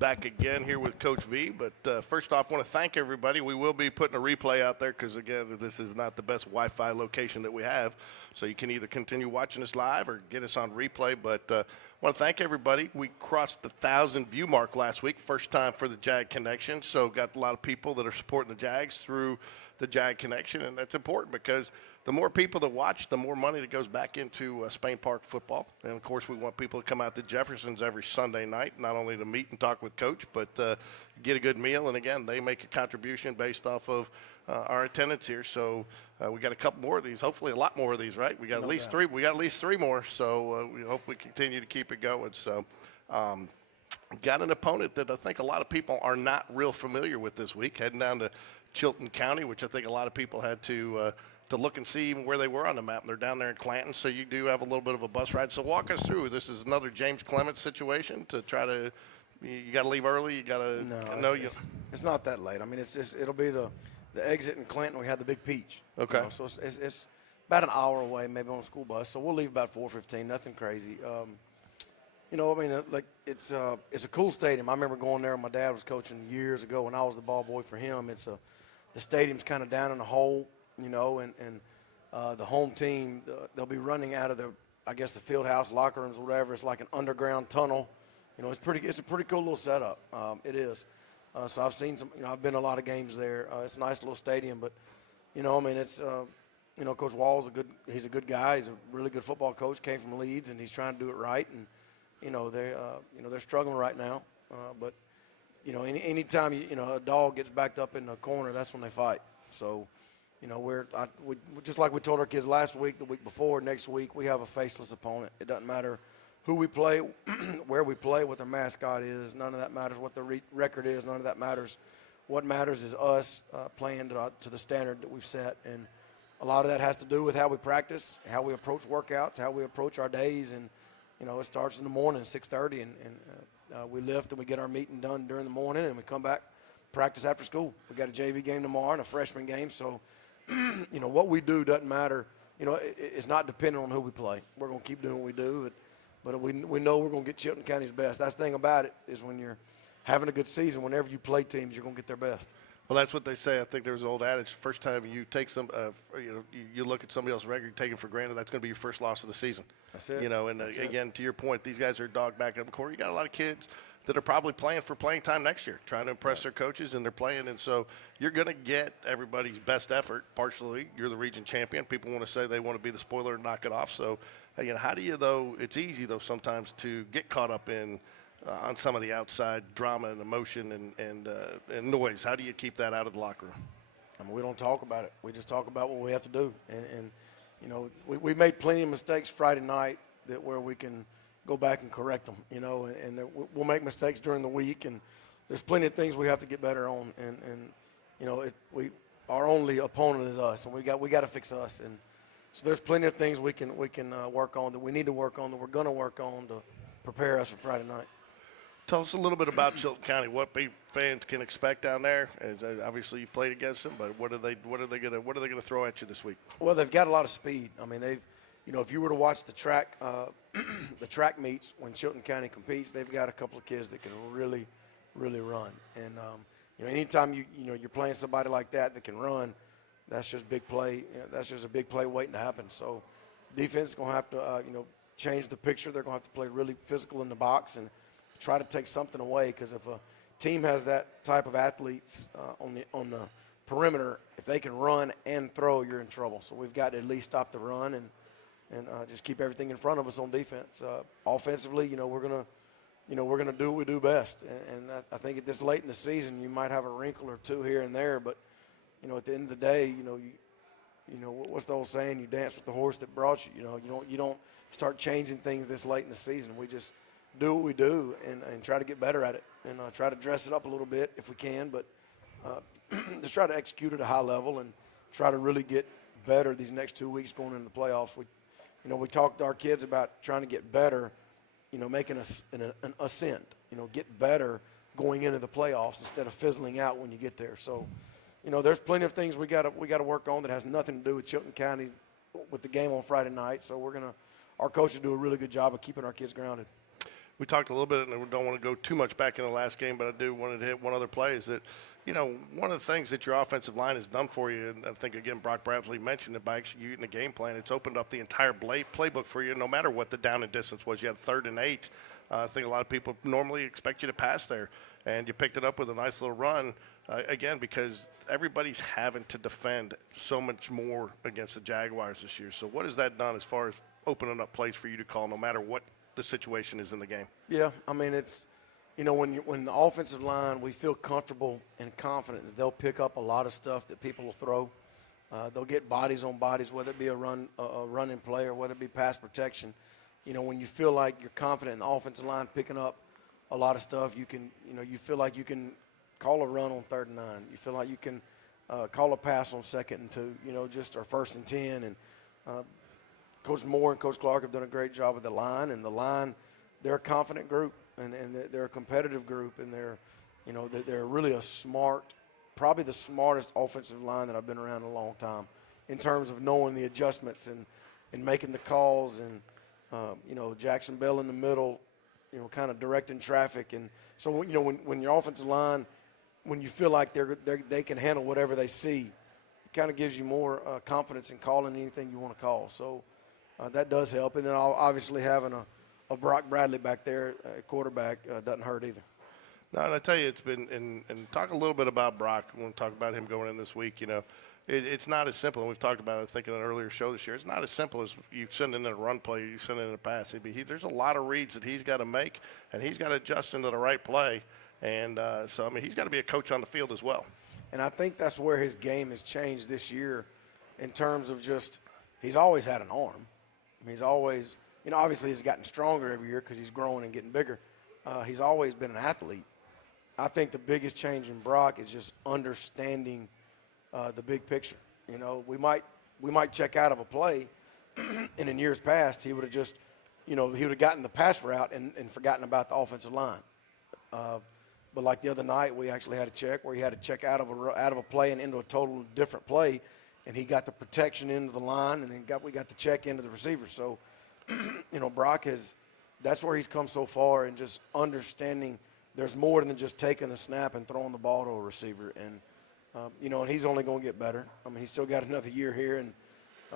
back again here with Coach V, but first off, I want to thank everybody. We will be putting a replay out there because, again, this is not the best Wi-Fi location that we have, so you can either continue watching us live or get us on replay, but I want to thank everybody. We crossed the 1,000 view mark last week, first time for the Jag Connection, so got a lot of people that are supporting the Jags through the Jag Connection, and that's important because the more people that watch, the more money that goes back into Spain Park football. And, of course, we want people to come out to Jeffersons every Sunday night, not only to meet and talk with Coach, but get a good meal. And, again, they make a contribution based off of our attendance here. So we got a couple more of these, hopefully a lot more of these, right? We got at least three. We got at least three more, so we hope we continue to keep it going. So got an opponent that I think a lot of people are not real familiar with this week, heading down to Chilton County, which I think a lot of people had to look and see even where they were on the map. And they're down there in Clanton, so you do have a little bit of a bus ride. So walk us through. This is another James Clements situation to try to – you got to leave early? You got to – It's not that late. I mean, it'll be the exit in Clanton. We have the Big Peach. Okay. You know, so it's about an hour away, maybe on a school bus. So we'll leave about 4:15. Nothing crazy. You know, I mean, like it's a cool stadium. I remember going there when my dad was coaching years ago when I was the ball boy for him. The stadium's kind of down in a hole, you know, and the home team, they'll be running out of the field house, locker rooms, or whatever. It's like an underground tunnel. You know, it's a pretty cool little setup. It is. So I've seen some, you know, I've been to a lot of games there. It's a nice little stadium, but, you know, I mean, it's, you know, Coach Wall's he's a good guy. He's a really good football coach, came from Leeds, and he's trying to do it right. And, you know, they're struggling right now. But, you know, anytime, you know, a dog gets backed up in the corner, that's when they fight. So, you know, we just like we told our kids last week, the week before, next week, we have a faceless opponent. It doesn't matter who we play, where we play, what their mascot is. None of that matters. What the record is, none of that matters. What matters is us playing to the standard that we've set. And a lot of that has to do with how we practice, how we approach workouts, how we approach our days. And, you know, it starts in the morning, 6:30, and we lift and we get our meeting done during the morning, and we come back, practice after school. We got a JV game tomorrow and a freshman game. So, you know, what we do doesn't matter. You know, it's not dependent on who we play. We're going to keep doing what we do, but we know we're going to get Chilton County's best. That's the thing about it is when you're having a good season, whenever you play teams, you're going to get their best. Well, that's what they say. I think there's an old adage: first time you take you look at somebody else's record, you take it for granted. That's going to be your first loss of the season. That's it. You know, and again, to your point, these guys are dog back up. Corey, you got a lot of kids that are probably playing for playing time next year, trying to impress their coaches, and they're playing. And so you're going to get everybody's best effort. Partially, you're the region champion. People want to say they want to be the spoiler and knock it off. So, again, how do you, though? It's easy, though, sometimes to get caught up in on some of the outside drama and emotion and noise. How do you keep that out of the locker room? I mean, we don't talk about it. We just talk about what we have to do. And you know, we made plenty of mistakes Friday night that where we can go back and correct them, you know, and we'll make mistakes during the week, and there's plenty of things we have to get better on, and you know, our only opponent is us, and we got to fix us, and so there's plenty of things we can work on that we need to work on that we're going to work on to prepare us for Friday night. Tell us a little bit about Chilton County. What fans can expect down there? As obviously you've played against them, but what are they gonna throw at you this week? Well, they've got a lot of speed. I mean, you know, if you were to watch the track the track meets when Chilton County competes, they've got a couple of kids that can really, really run. And you know, anytime you're playing somebody like that can run, that's just big play. You know, that's just a big play waiting to happen. So, defense is going to have to change the picture. They're going to have to play really physical in the box and try to take something away, because if a team has that type of athletes on the perimeter, if they can run and throw, you're in trouble. So we've got to at least stop the run and just keep everything in front of us on defense. Offensively, we're gonna do what we do best. And I think at this late in the season, you might have a wrinkle or two here and there, but at the end of the day, what's the old saying? You dance with the horse that brought you. You don't start changing things this late in the season. We just do what we do and try to get better at it, and try to dress it up a little bit if we can, but just try to execute at a high level and try to really get better these next 2 weeks going into the playoffs. We talked to our kids about trying to get better, making an ascent, get better going into the playoffs instead of fizzling out when you get there. So, there's plenty of things we got to work on that has nothing to do with Chilton County with the game on Friday night. So our coaches do a really good job of keeping our kids grounded. We talked a little bit, and we don't want to go too much back in the last game, but I do want to hit one other play. Is that, one of the things that your offensive line has done for you, and I think, again, Brock Bradley mentioned it, by executing the game plan, it's opened up the entire playbook for you, no matter what the down and distance was. You had 3rd and 8. I think a lot of people normally expect you to pass there, and you picked it up with a nice little run, again, because everybody's having to defend so much more against the Jaguars this year. So what has that done as far as opening up plays for you to call, no matter what the situation is in the game? Yeah, I mean, it's when the offensive line, we feel comfortable and confident that they'll pick up a lot of stuff that people will throw. They'll get bodies on bodies, whether it be a running play or whether it be pass protection. When you feel like you're confident in the offensive line picking up a lot of stuff, you feel like you can call a run on 3rd and 9. You feel like you can call a pass on 2nd and 2. Just our 1st and 10. And Coach Moore and Coach Clark have done a great job with the line, and the line, they're a confident group, and they're a competitive group, and they're really a smart, probably the smartest offensive line that I've been around in a long time in terms of knowing the adjustments and making the calls, and Jackson Bell in the middle, kind of directing traffic. And so when your offensive line, when you feel like they can handle whatever they see, it kind of gives you more confidence in calling anything you want to call. So that does help. And then obviously having a Brock Bradley back there, quarterback, doesn't hurt either. No, and I tell you, it's been, and talk a little bit about Brock. I want to talk about him going in this week. It's not as simple, and we've talked about it, I think, in an earlier show this year. It's not as simple as you send in a run play or you send in a pass. There's a lot of reads that he's got to make, and he's got to adjust into the right play. And so, he's got to be a coach on the field as well. And I think that's where his game has changed this year in terms of just he's always had an arm. He's always, obviously he's gotten stronger every year because he's growing and getting bigger. He's always been an athlete. I think the biggest change in Brock is just understanding the big picture. We might check out of a play, and in years past he would have just, he would have gotten the pass route and forgotten about the offensive line. But like the other night, we actually had a check where he had to check out of a play and into a total different play, and he got the protection into the line, and then we got the check into the receiver. So, Brock that's where he's come so far, and just understanding there's more than just taking a snap and throwing the ball to a receiver. And, and he's only going to get better. He's still got another year here, and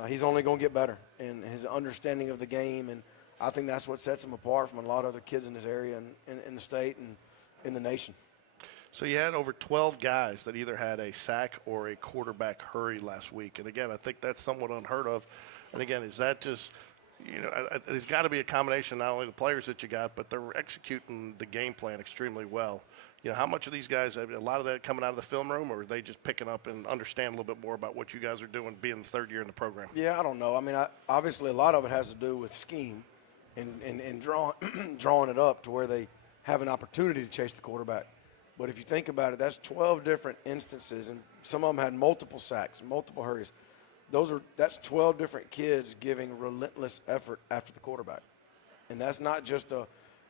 he's only going to get better. And his understanding of the game, and I think that's what sets him apart from a lot of other kids in this area and in the state and in the nation. So you had over 12 guys that either had a sack or a quarterback hurry last week. And, again, I think that's somewhat unheard of. And, again, is that just there's got to be a combination, not only the players that you got, but they're executing the game plan extremely well. How much of these guys, a lot of that coming out of the film room, or are they just picking up and understand a little bit more about what you guys are doing being the third year in the program? Yeah, I don't know. I mean, obviously a lot of it has to do with scheme and drawing it up to where they have an opportunity to chase the quarterback. But if you think about it, that's 12 different instances, and some of them had multiple sacks, multiple hurries. That's 12 different kids giving relentless effort after the quarterback. And that's not just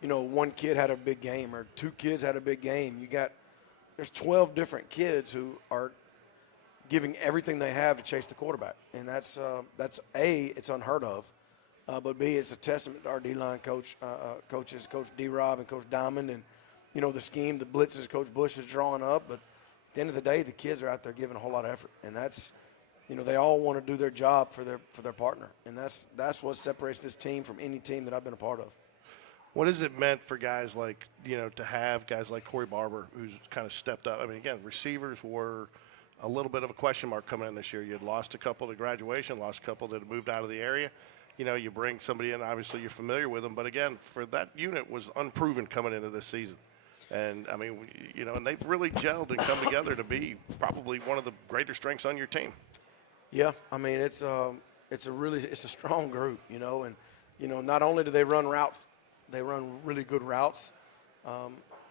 one kid had a big game or two kids had a big game. There's 12 different kids who are giving everything they have to chase the quarterback. And that's A, it's unheard of. But B, it's a testament to our D-line coaches, Coach D-Rob and Coach Diamond, and, the scheme, the blitzes Coach Bush is drawing up. But at the end of the day, the kids are out there giving a whole lot of effort. And that's, they all want to do their job for their partner. And that's what separates this team from any team that I've been a part of. What has it meant for guys like, to have guys like Corey Barber, who's kind of stepped up? I mean, again, receivers were a little bit of a question mark coming in this year. You had lost a couple to graduation, lost a couple that had moved out of the area. You bring somebody in, obviously you're familiar with them, but again, for that unit was unproven coming into this season. And, I mean, and they've really gelled and come together to be probably one of the greater strengths on your team. Yeah, I mean, it's a strong group, and, not only do they run routes, they run really good routes.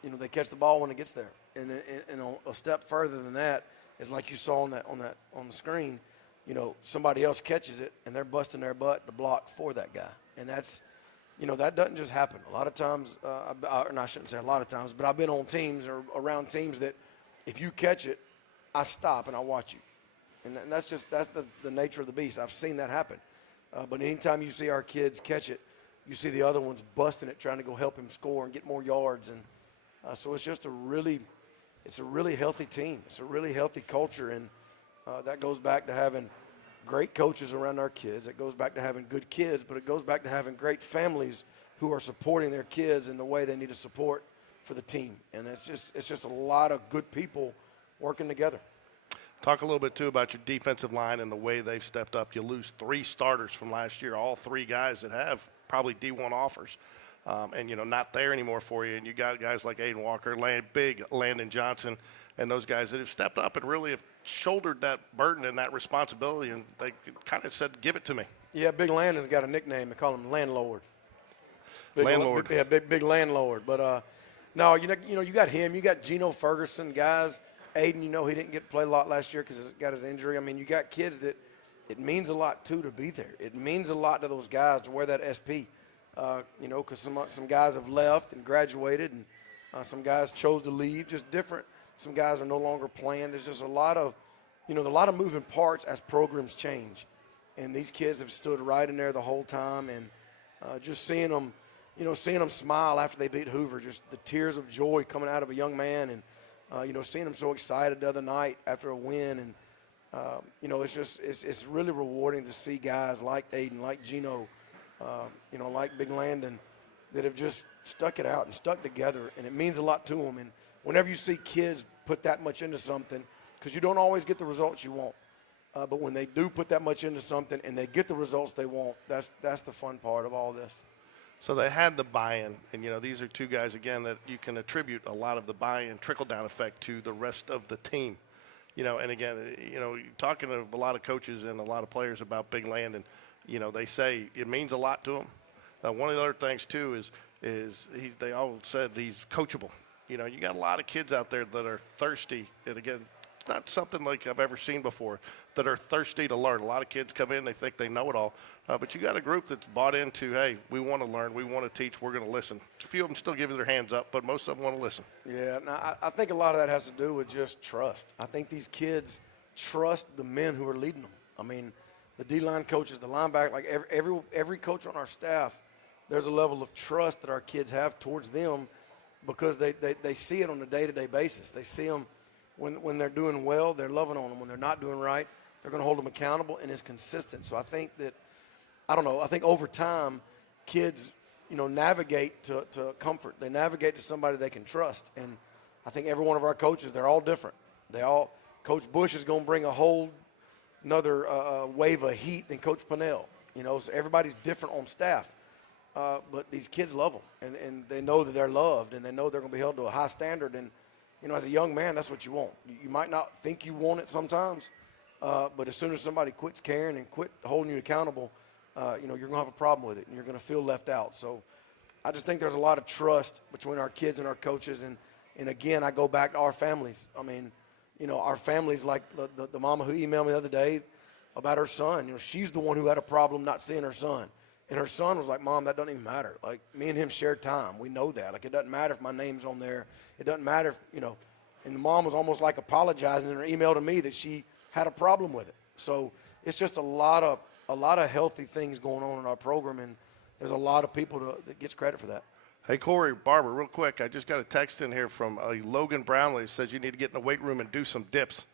They catch the ball when it gets there. And a step further than that is like you saw on the screen, somebody else catches it and they're busting their butt to block for that guy. And that's, that doesn't just happen. A lot of times, I shouldn't say a lot of times, but I've been on teams or around teams that if you catch it, I stop and I watch you. And that's the nature of the beast. I've seen that happen. But anytime you see our kids catch it, you see the other ones busting it, trying to go help him score and get more yards. And so it's just a really healthy team. It's a really healthy culture. And that goes back to having great coaches around our kids. It goes back to having good kids, but it goes back to having great families who are supporting their kids in the way they need to support for the team. And it's just a lot of good people working together. Talk a little bit, too, about your defensive line and the way they've stepped up. You lose 3 starters from last year, all 3 guys that have probably D1 offers, and, not there anymore for you. And you got guys like Aiden Walker, big Landon Johnson, and those guys that have stepped up and really have shouldered that burden and that responsibility, and they kind of said, give it to me. Yeah, Big Landon's got a nickname. They call him Landlord. Landlord. Big Landlord. But, no, you got him. You got Geno Ferguson, guys. Aiden, he didn't get to play a lot last year because he got his injury. I mean, you got kids that it means a lot, too, to be there. It means a lot to those guys to wear that SP, because some guys have left and graduated, and some guys chose to leave, just different. Some guys are no longer playing. There's just a lot of moving parts as programs change. And these kids have stood right in there the whole time, and just seeing them smile after they beat Hoover, just the tears of joy coming out of a young man, and seeing them so excited the other night after a win, and it's really rewarding to see guys like Aiden, like Geno, like Big Landon, that have just stuck it out and stuck together, and it means a lot to them. And whenever you see kids put that much into something, because you don't always get the results you want, but when they do put that much into something and they get the results they want, that's the fun part of all this. So they had the buy-in, and, these are 2 guys, again, that you can attribute a lot of the buy-in, trickle-down effect to the rest of the team. And again, talking to a lot of coaches and a lot of players about Big Landon, they say it means a lot to him. One of the other things, too, is they all said he's coachable. You got a lot of kids out there that are thirsty, and again, it's not something like I've ever seen before, that are thirsty to learn. A lot of kids come in, they think they know it all. But you got a group that's bought into, hey, we want to learn, we want to teach, we're going to listen. A few of them still give their hands up, but most of them want to listen. Yeah, now I think a lot of that has to do with just trust. I think these kids trust the men who are leading them. I mean, the D-line coaches, the linebacker, like every coach on our staff, there's a level of trust that our kids have towards them because they see it on a day-to-day basis. They see them when they're doing well, they're loving on them. When they're not doing right, they're going to hold them accountable, and it's consistent. So I think that, I think over time, kids, navigate to comfort. They navigate to somebody they can trust. And I think every one of our coaches, they're all different. Coach Bush is going to bring a whole another wave of heat than Coach Pinnell. You know, so everybody's different on staff. But these kids love them, and they know that they're loved, and they know they're going to be held to a high standard. And, you know, as a young man, that's what you want. You might not think you want it sometimes, but as soon as somebody quits caring and quit holding you accountable, you know, you're going to have a problem with it, and you're going to feel left out. So I just think there's a lot of trust between our kids and our coaches. And again, I go back to our families. I mean, you know, our families, like the mama who emailed me the other day about her son. You know, she's the one who had a problem not seeing her son. And her son was like, Mom, that doesn't even matter. Like, me and him share time. We know that. Like, it doesn't matter if my name's on there. It doesn't matter if, you know. And the mom was almost like apologizing in her email to me that she had a problem with it. So it's just a lot of healthy things going on in our program, and there's a lot of people that gets credit for that. Hey, Corey, Barber, real quick, I just got a text in here from Logan Brownlee. It says you need to get in the weight room and do some dips.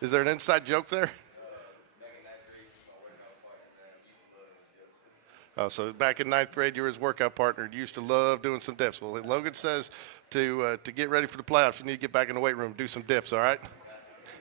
Is there an inside joke there? Oh, so back in ninth grade, you were his workout partner. You used to love doing some dips. Well, Logan says to get ready for the playoffs, you need to get back in the weight room, do some dips, all right?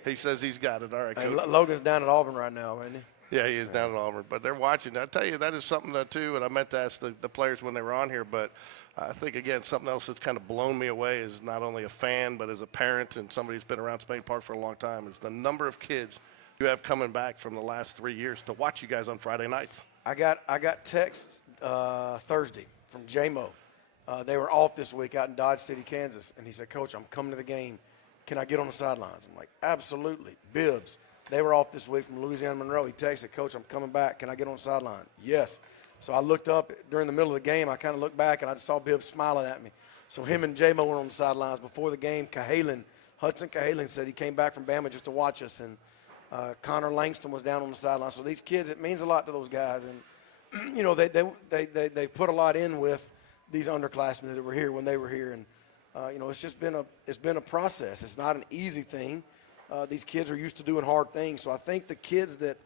He says he's got it. All right, And Logan's down at Auburn right now, isn't he? yeah, he is down at Auburn, but they're watching. I tell you, that is something that too, and I meant to ask the players when they were on here, but I think, again, something else that's kind of blown me away is not only a fan, but as a parent and somebody who's been around Spain Park for a long time, is the number of kids you have coming back from the last 3 years to watch you guys on Friday nights. I got texts Thursday from J-Mo. They were off this week out in Dodge City, Kansas, and he said, Coach, I'm coming to the game. Can I get on the sidelines? I'm like, absolutely. Bibbs, they were off this week from Louisiana Monroe. He texted, Coach, I'm coming back. Can I get on the sideline? Yes. So I looked up during the middle of the game. I kind of looked back, and I just saw Bibbs smiling at me. So him and J-Mo were on the sidelines. Before the game, Hudson Cahalan said he came back from Bama just to watch us, and Connor Langston was down on the sideline. So these kids, it means a lot to those guys. And, you know, they've put a lot in with these underclassmen that were here when they were here. And, you know, it's been a process. It's not an easy thing. These kids are used to doing hard things. So I think the kids that,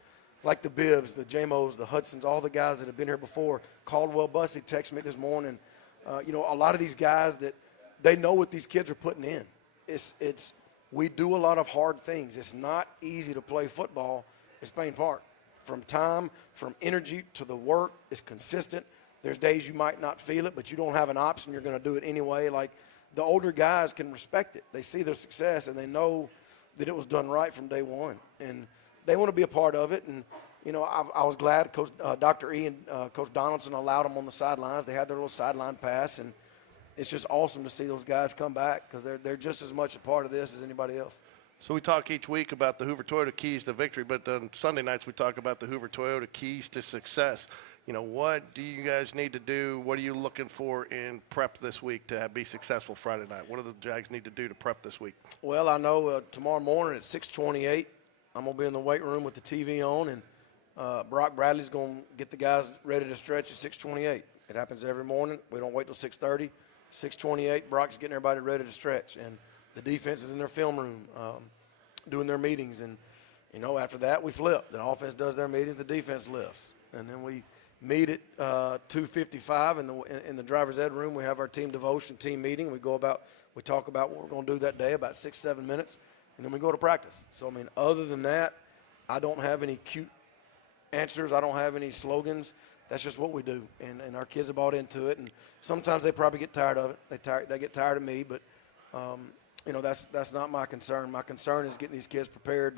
like the Bibbs, the J-Mos, the Hudsons, all the guys that have been here before, Caldwell Bussey texted me this morning. You know, a lot of these guys that they know what these kids are putting in. We do a lot of hard things. It's not easy to play football at Spain Park. From time, from energy to the work, it's consistent. There's days you might not feel it, but you don't have an option. You're going to do it anyway. Like, the older guys can respect it. They see their success, and they know that it was done right from day one. And they want to be a part of it. And, you know, I was glad Coach Dr. E and Coach Donaldson allowed them on the sidelines. They had their little sideline pass, and it's just awesome to see those guys come back because they're just as much a part of this as anybody else. So we talk each week about the Hoover Toyota keys to victory, but on Sunday nights we talk about the Hoover Toyota keys to success. You know, what do you guys need to do? What are you looking for in prep this week to be successful Friday night? What do the Jags need to do to prep this week? Well, I know tomorrow morning at 6:28, I'm going to be in the weight room with the TV on, and Brock Bradley's going to get the guys ready to stretch at 6:28. It happens every morning. We don't wait till 6:30. 6:28, Brock's getting everybody ready to stretch, and the defense is in their film room doing their meetings. And, you know, after that we flip. The offense does their meetings, the defense lifts. And then we meet at 2:55 in the driver's ed room. We have our team devotion, team meeting. We talk about what we're going to do that day, about 6-7 minutes, and then we go to practice. So, I mean, other than that, I don't have any cute answers. I don't have any slogans. That's just what we do, and our kids have bought into it. And sometimes they probably get tired of it. They get tired of me, but you know, that's not my concern. My concern is getting these kids prepared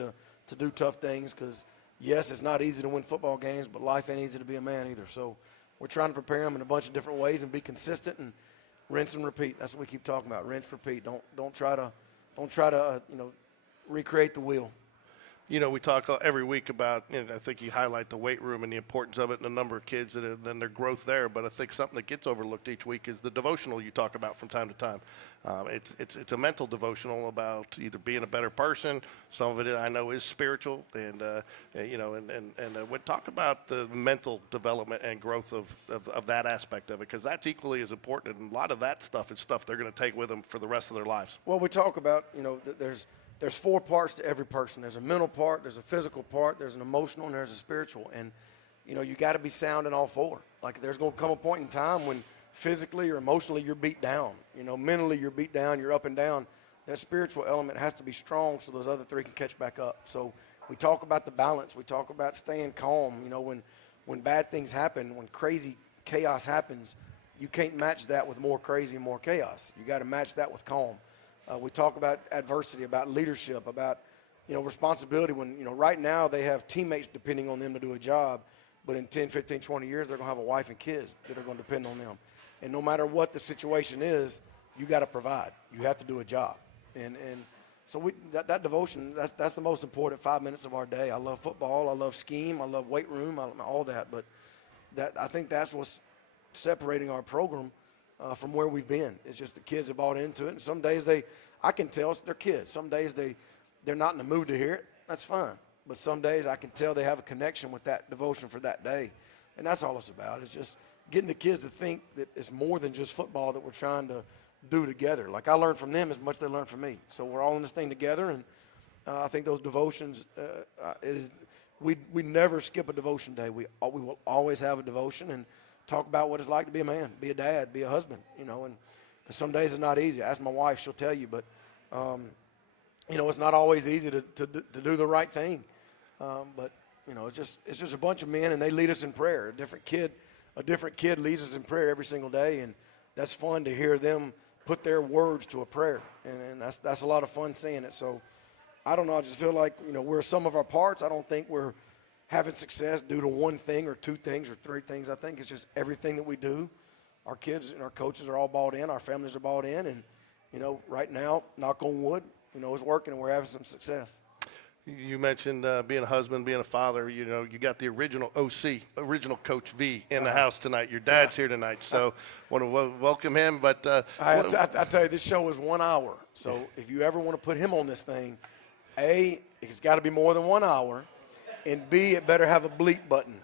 to do tough things because, yes, it's not easy to win football games, but life ain't easy to be a man either. So we're trying to prepare them in a bunch of different ways and be consistent and rinse and repeat. That's what we keep talking about, rinse, repeat. Don't try to you know, recreate the wheel. You know, we talk every week about, you know, I think you highlight the weight room and the importance of it and the number of kids and their growth there. But I think something that gets overlooked each week is the devotional you talk about from time to time. It's a mental devotional about either being a better person. Some of it I know is spiritual, and you know, and we talk about the mental development and growth of that aspect of it, because that's equally as important. And a lot of that stuff is stuff they're going to take with them for the rest of their lives. Well, we talk about, you know, there's 4 parts to every person. There's a mental part, there's a physical part, there's an emotional, and there's a spiritual. And, you know, you got to be sound in all 4. Like, there's going to come a point in time when physically or emotionally you're beat down. You know, mentally you're beat down, you're up and down. That spiritual element has to be strong so those other 3 can catch back up. So We talk about the balance. We talk about staying calm. You know, when bad things happen, when crazy chaos happens, you can't match that with more crazy and more chaos. You got to match that with calm. We talk about adversity, about leadership, about, you know, responsibility. When, you know, right now they have teammates depending on them to do a job, but in 10, 15, 20 years, they're going to have a wife and kids that are going to depend on them. And no matter what the situation is, you got to provide. You have to do a job. And so that devotion, that's the most important 5 minutes of our day. I love football. I love scheme. I love weight room, all that. But I think that's what's separating our program from where we've been. It's just the kids have bought into it. And some days I can tell they're kids. Some days they're not in the mood to hear it. That's fine. But some days I can tell they have a connection with that devotion for that day. And that's all it's about. It's just getting the kids to think that it's more than just football that we're trying to do together. Like I learned from them as much as they learned from me. So we're all in this thing together. And I think those devotions, we never skip a devotion day. We will always have a devotion and talk about what it's like to be a man, be a dad, be a husband, you know, and 'cause some days it's not easy. Ask my wife, she'll tell you, but, you know, it's not always easy to do the right thing. But, you know, it's just a bunch of men, and they lead us in prayer. A different kid leads us in prayer every single day, and that's fun to hear them put their words to a prayer, and that's a lot of fun seeing it. So I don't know, I just feel like, you know, we're some of our parts. I don't think we're having success due to one thing or two things or three things. I think it's just everything that we do. Our kids and our coaches are all bought in. Our families are bought in. And, you know, right now, knock on wood, you know, it's working and we're having some success. You mentioned being a husband, being a father. You know, you got the original OC, original Coach V in the house tonight. Your dad's here tonight, so want to welcome him. But I tell you, this show is 1 hour. So if you ever want to put him on this thing, A, it's got to be more than 1 hour. And B, it better have a bleep button.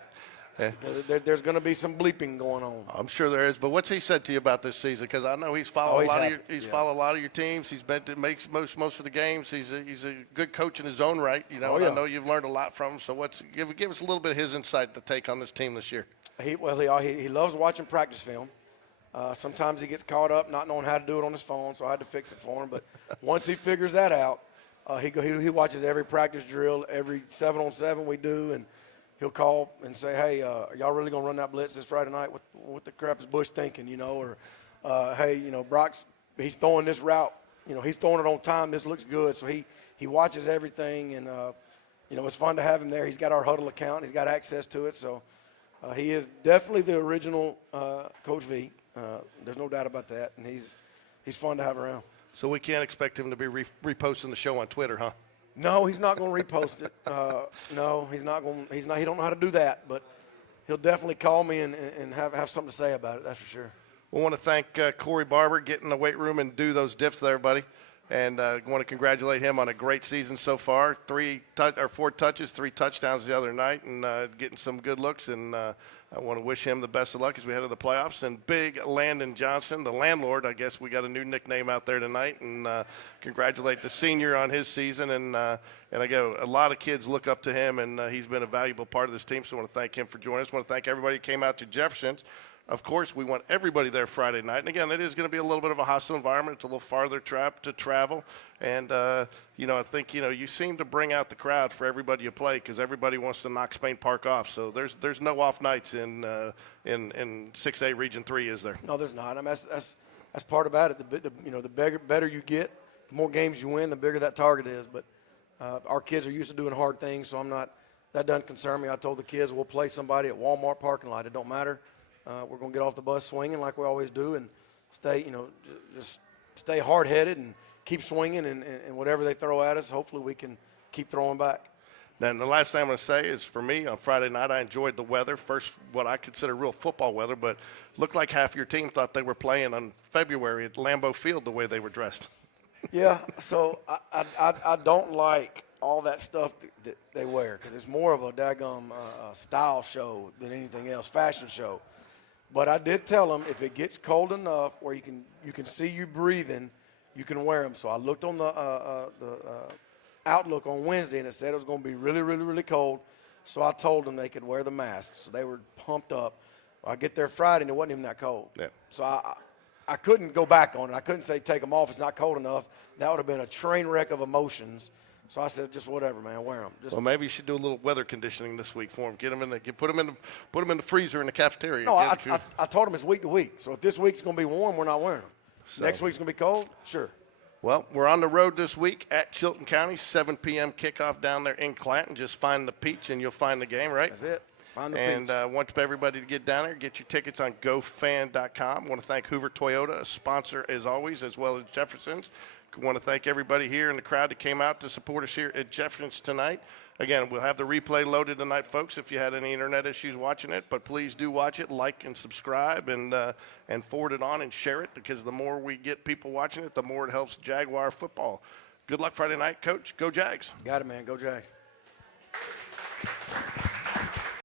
There's going to be some bleeping going on. I'm sure there is. But what's he said to you about this season? Because I know he's followed followed a lot of your teams. He's been to makes most of the games. He's a good coach in his own right. You know, and I know you've learned a lot from him. So give us a little bit of his insight to take on this team this year. He loves watching practice film. Sometimes he gets caught up not knowing how to do it on his phone, so I had to fix it for him. But once he figures that out, he watches every practice drill, every 7-on-7 we do, and he'll call and say, hey, are y'all really going to run that blitz this Friday night? What the crap is Bush thinking, you know? Or, hey, you know, he's throwing this route. You know, he's throwing it on time. This looks good. So he watches everything, and, you know, it's fun to have him there. He's got our huddle account. He's got access to it. So he is definitely the original Coach V. There's no doubt about that, and he's fun to have around. So we can't expect him to be reposting the show on Twitter, huh? No, he's not going to repost it. No, he's not going. He don't know how to do that, but he'll definitely call me and have something to say about it. That's for sure. We want to thank Corey Barber getting in the weight room and do those dips there, buddy. And want to congratulate him on a great season so far. 4 touches, 3 touchdowns the other night, and getting some good looks. And I want to wish him the best of luck as we head to the playoffs. And big Landon Johnson, the landlord. I guess we got a new nickname out there tonight. And congratulate the senior on his season. And I go, a lot of kids look up to him, and he's been a valuable part of this team. So I want to thank him for joining us. I want to thank everybody who came out to Jeffersons. Of course, we want everybody there Friday night. And, again, it is going to be a little bit of a hostile environment. It's a little farther to travel. And, you know, I think, you know, you seem to bring out the crowd for everybody you play because everybody wants to knock Spain Park off. So there's no off nights in 6A Region 3, is there? No, there's not. I mean, that's part about it. You know, the better you get, the more games you win, the bigger that target is. But our kids are used to doing hard things, so that doesn't concern me. I told the kids we'll play somebody at Walmart parking lot. It don't matter. We're going to get off the bus swinging like we always do and stay, you know, just stay hard-headed and keep swinging and whatever they throw at us, hopefully we can keep throwing back. Then the last thing I'm going to say is for me on Friday night, I enjoyed the weather. First, what I consider real football weather, but looked like half your team thought they were playing on February at Lambeau Field the way they were dressed. Yeah, so I don't like all that stuff that they wear because it's more of a daggum style show than anything else, fashion show. But I did tell them if it gets cold enough where you can see you breathing, you can wear them. So I looked on the Outlook on Wednesday, and it said it was going to be really, really, really cold. So I told them they could wear the masks. So they were pumped up. I get there Friday, and it wasn't even that cold. Yeah. So I couldn't go back on it. I couldn't say take them off. It's not cold enough. That would have been a train wreck of emotions. So I said, just whatever, man, wear them. Just Well, maybe you should do a little weather conditioning this week for them. Get them in put them in the freezer in the cafeteria. no, Get I told them it's week to week. So if this week's going to be warm, we're not wearing them. Next week's going to be cold, sure. Well, we're on the road this week at Chilton County, 7 p.m. kickoff down there in Clanton. Just find the Peach and you'll find the game, right? That's it. Find the And Peach. want everybody to get down there. Get your tickets on GoFan.com. Want to thank Hoover Toyota, a sponsor as always, as well as Jeffersons. Want to thank everybody here in the crowd that came out to support us here at Jeffersons tonight. Again, we'll have the replay loaded tonight, folks, if you had any internet issues watching it. But please do watch it, like and subscribe, and forward it on and share it, because the more we get people watching it, the more it helps Jaguar football. Good luck Friday night, Coach. Go Jags. Got it, man. Go Jags.